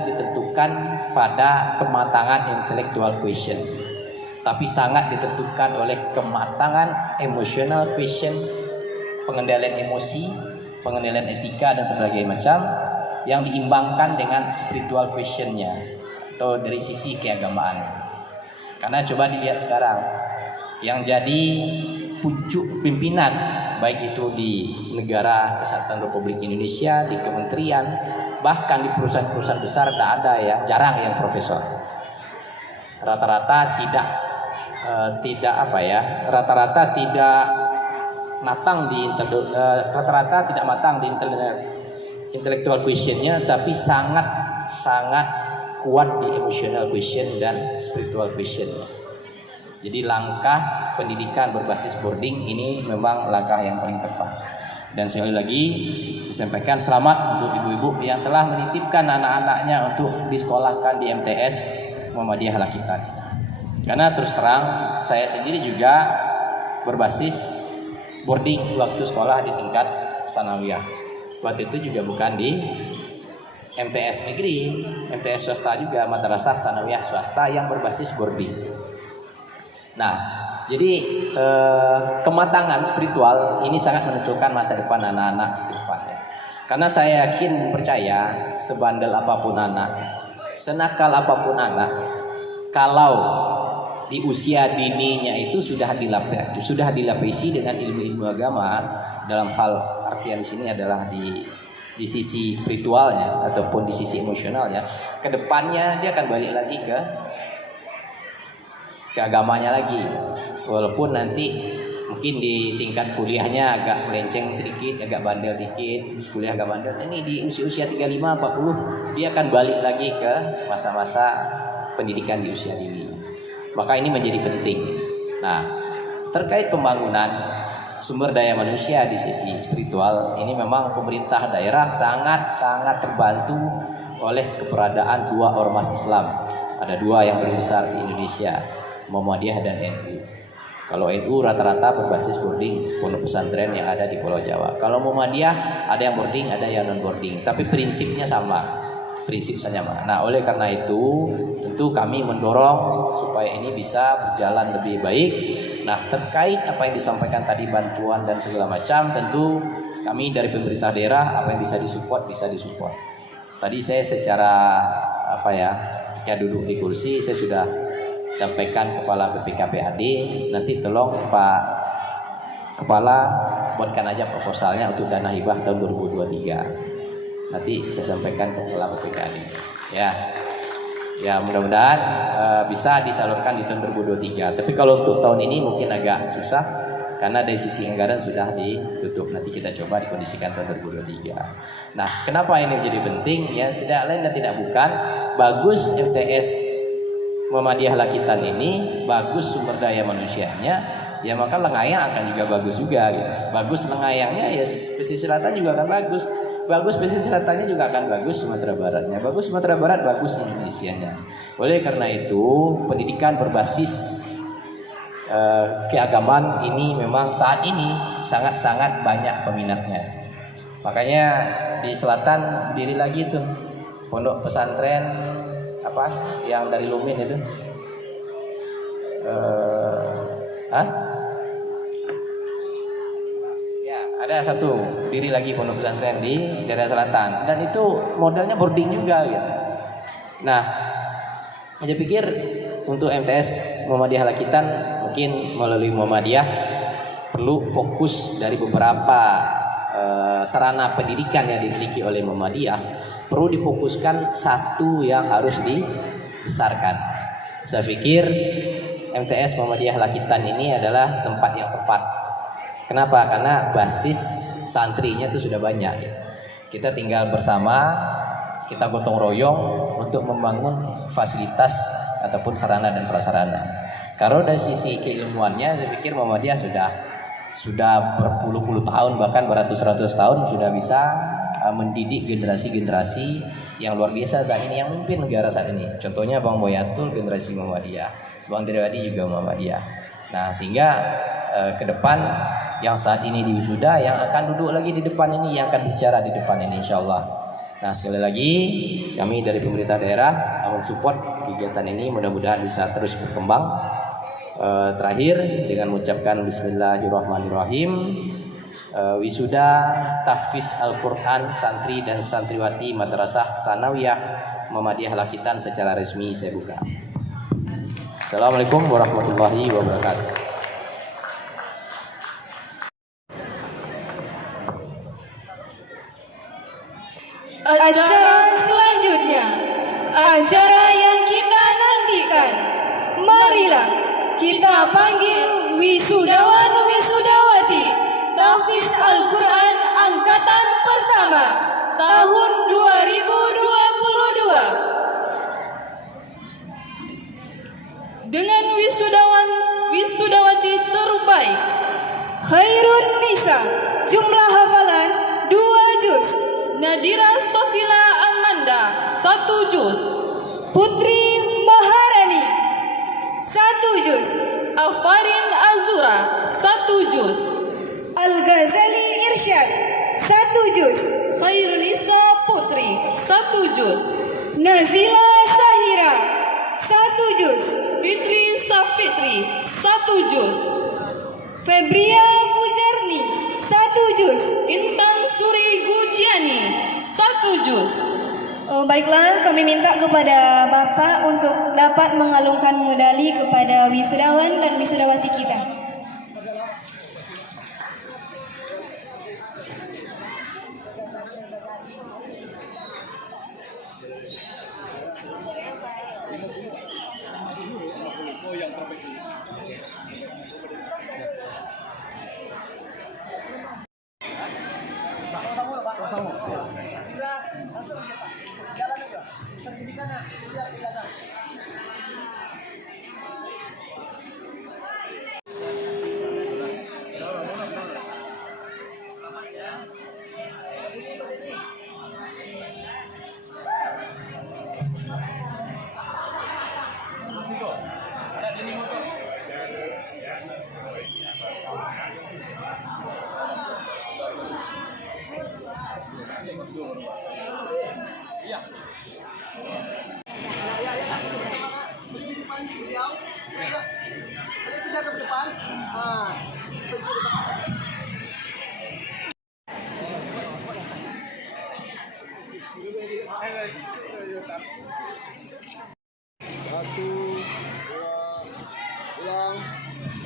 ditentukan pada kematangan intellectual quotient, tapi sangat ditentukan oleh kematangan emotional quotient, pengendalian emosi, pengendalian etika dan sebagainya macam, yang diimbangkan dengan spiritual quotient-nya atau dari sisi keagamaan. Karena coba dilihat sekarang, yang jadi pucuk pimpinan baik itu di negara kesatuan Republik Indonesia, di kementerian, bahkan di perusahaan-perusahaan besar tidak ada ya, jarang yang profesor. Rata-rata tidak matang di intellectual quotient-nya, tapi sangat kuat di emotional quotient dan spiritual quotient-nya. Jadi langkah pendidikan berbasis boarding ini memang langkah yang paling tepat. Dan sekali lagi saya sampaikan selamat untuk ibu-ibu yang telah menitipkan anak-anaknya untuk disekolahkan di MTS Muhammadiyah Lakitan. Karena terus terang saya sendiri juga berbasis boarding waktu sekolah di tingkat sanawiyah. Waktu itu juga bukan di MTS negeri, MTS swasta juga, madrasah sanawiyah swasta yang berbasis boarding. Nah, jadi kematangan spiritual ini sangat menentukan masa depan anak-anak ke depannya. Karena saya yakin percaya sebandel apapun anak, senakal apapun anak, kalau di usia dininya itu sudah dilapisi dengan ilmu-ilmu agama, dalam hal artian di sini adalah di sisi spiritualnya ataupun di sisi emosionalnya, kedepannya dia akan balik lagi ke agamanya lagi. Walaupun nanti mungkin di tingkat kuliahnya agak melenceng sedikit, agak bandel dikit, kuliah agak bandel, ini di usia 35-40 dia akan balik lagi ke masa-masa pendidikan di usia dini. Maka ini menjadi penting. Nah, terkait pembangunan sumber daya manusia di sisi spiritual, ini memang pemerintah daerah sangat terbantu oleh keberadaan dua ormas Islam. Ada dua yang paling besar di Indonesia, Muhammadiyah dan NU. Kalau NU rata-rata berbasis boarding, pondok pesantren yang ada di Pulau Jawa. Kalau Muhammadiyah ada yang boarding, ada yang non boarding, tapi prinsipnya sama. Nah, oleh karena itu tentu kami mendorong supaya ini bisa berjalan lebih baik. Nah, terkait apa yang disampaikan tadi, bantuan dan segala macam, tentu kami dari pemerintah daerah apa yang bisa disupport. Tadi saya secara ketika duduk di kursi saya sudah sampaikan Kepala BPKPAD, nanti tolong Pak Kepala buatkan aja proposalnya untuk dana hibah tahun 2023. Nanti saya sampaikan ke Kepala BPKPAD. Ya mudah-mudahan bisa disalurkan di tahun 2023. Tapi kalau untuk tahun ini mungkin agak susah karena dari sisi anggaran sudah ditutup. Nanti kita coba dikondisikan tahun 2023. Nah, kenapa ini menjadi penting? Ya, tidak lain dan tidak bukan, bagus MTS Muhammadiyah Lakitan ini, bagus sumber daya manusianya, ya maka Lengayang akan juga bagus juga. Gitu. Bagus Lengayangnya, ya pesisir selatan juga akan bagus. Bagus pesisir selatannya juga akan bagus Sumatera Baratnya. Bagus Sumatera Barat, bagus Indonesianya. Oleh karena itu, pendidikan berbasis keagamaan ini memang saat ini sangat-sangat banyak peminatnya. Makanya di selatan diri lagi tuh pondok pesantren yang dari Lumin itu. Ada satu diri lagi pondok pesantren di daerah selatan dan itu modelnya boarding juga gitu. Nah, saya pikir untuk MTS Muhammadiyah Lakitan mungkin melalui Muhammadiyah perlu fokus dari beberapa sarana pendidikan yang dimiliki oleh Muhammadiyah, perlu difokuskan satu yang harus dibesarkan. Saya pikir MTS Muhammadiyah Lakitan ini adalah tempat yang tepat. Kenapa? Karena basis santrinya itu sudah banyak. Kita tinggal bersama, kita gotong royong untuk membangun fasilitas ataupun sarana dan prasarana. Kalau dari sisi keilmuannya, saya pikir Muhammadiyah sudah berpuluh-puluh tahun, bahkan beratus-ratus tahun sudah bisa mendidik generasi-generasi yang luar biasa saat ini, yang memimpin negara saat ini. Contohnya Bang Boyatul generasi Muhammadiyah, Bang Deryadi juga Muhammadiyah. Nah, sehingga ke depan yang saat ini di wisuda, yang akan duduk lagi di depan ini, yang akan bicara di depan ini insyaallah. Nah, sekali lagi kami dari pemerintah daerah support kegiatan ini, mudah-mudahan bisa terus berkembang. Terakhir dengan mengucapkan bismillahirrahmanirrahim, wisuda tahfiz Al-Quran santri dan santriwati Madrasah Sanawiyah Muhammadiyah Lakitan secara resmi saya buka. Assalamualaikum warahmatullahi wabarakatuh. Acara selanjutnya, acara yang kita nantikan. Marilah kita panggil wisudawan wisudawati tahfiz Al-Quran angkatan pertama tahun 2022 dengan wisudawan wisudawati terbaik Khairun Nisa, jumlah hafalan 2 juz. Nadira Sofila Amanda 1 juz. Putri Maharani 1 juz. Alfarin Azura 1 juz. Al-Ghazali Irsyad 1 juz. Khairunisa Putri 1 juz. Nazila Sahira 1 juz. Fitri Safitri 1 juz. Febria Fujarni 1 juz. Intan Suri Gujiani 1 juz. Baiklah, kami minta kepada Bapak untuk dapat mengalungkan medali kepada wisudawan dan wisudawati kita.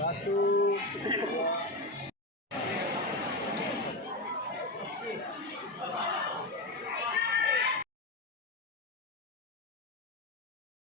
1, 2,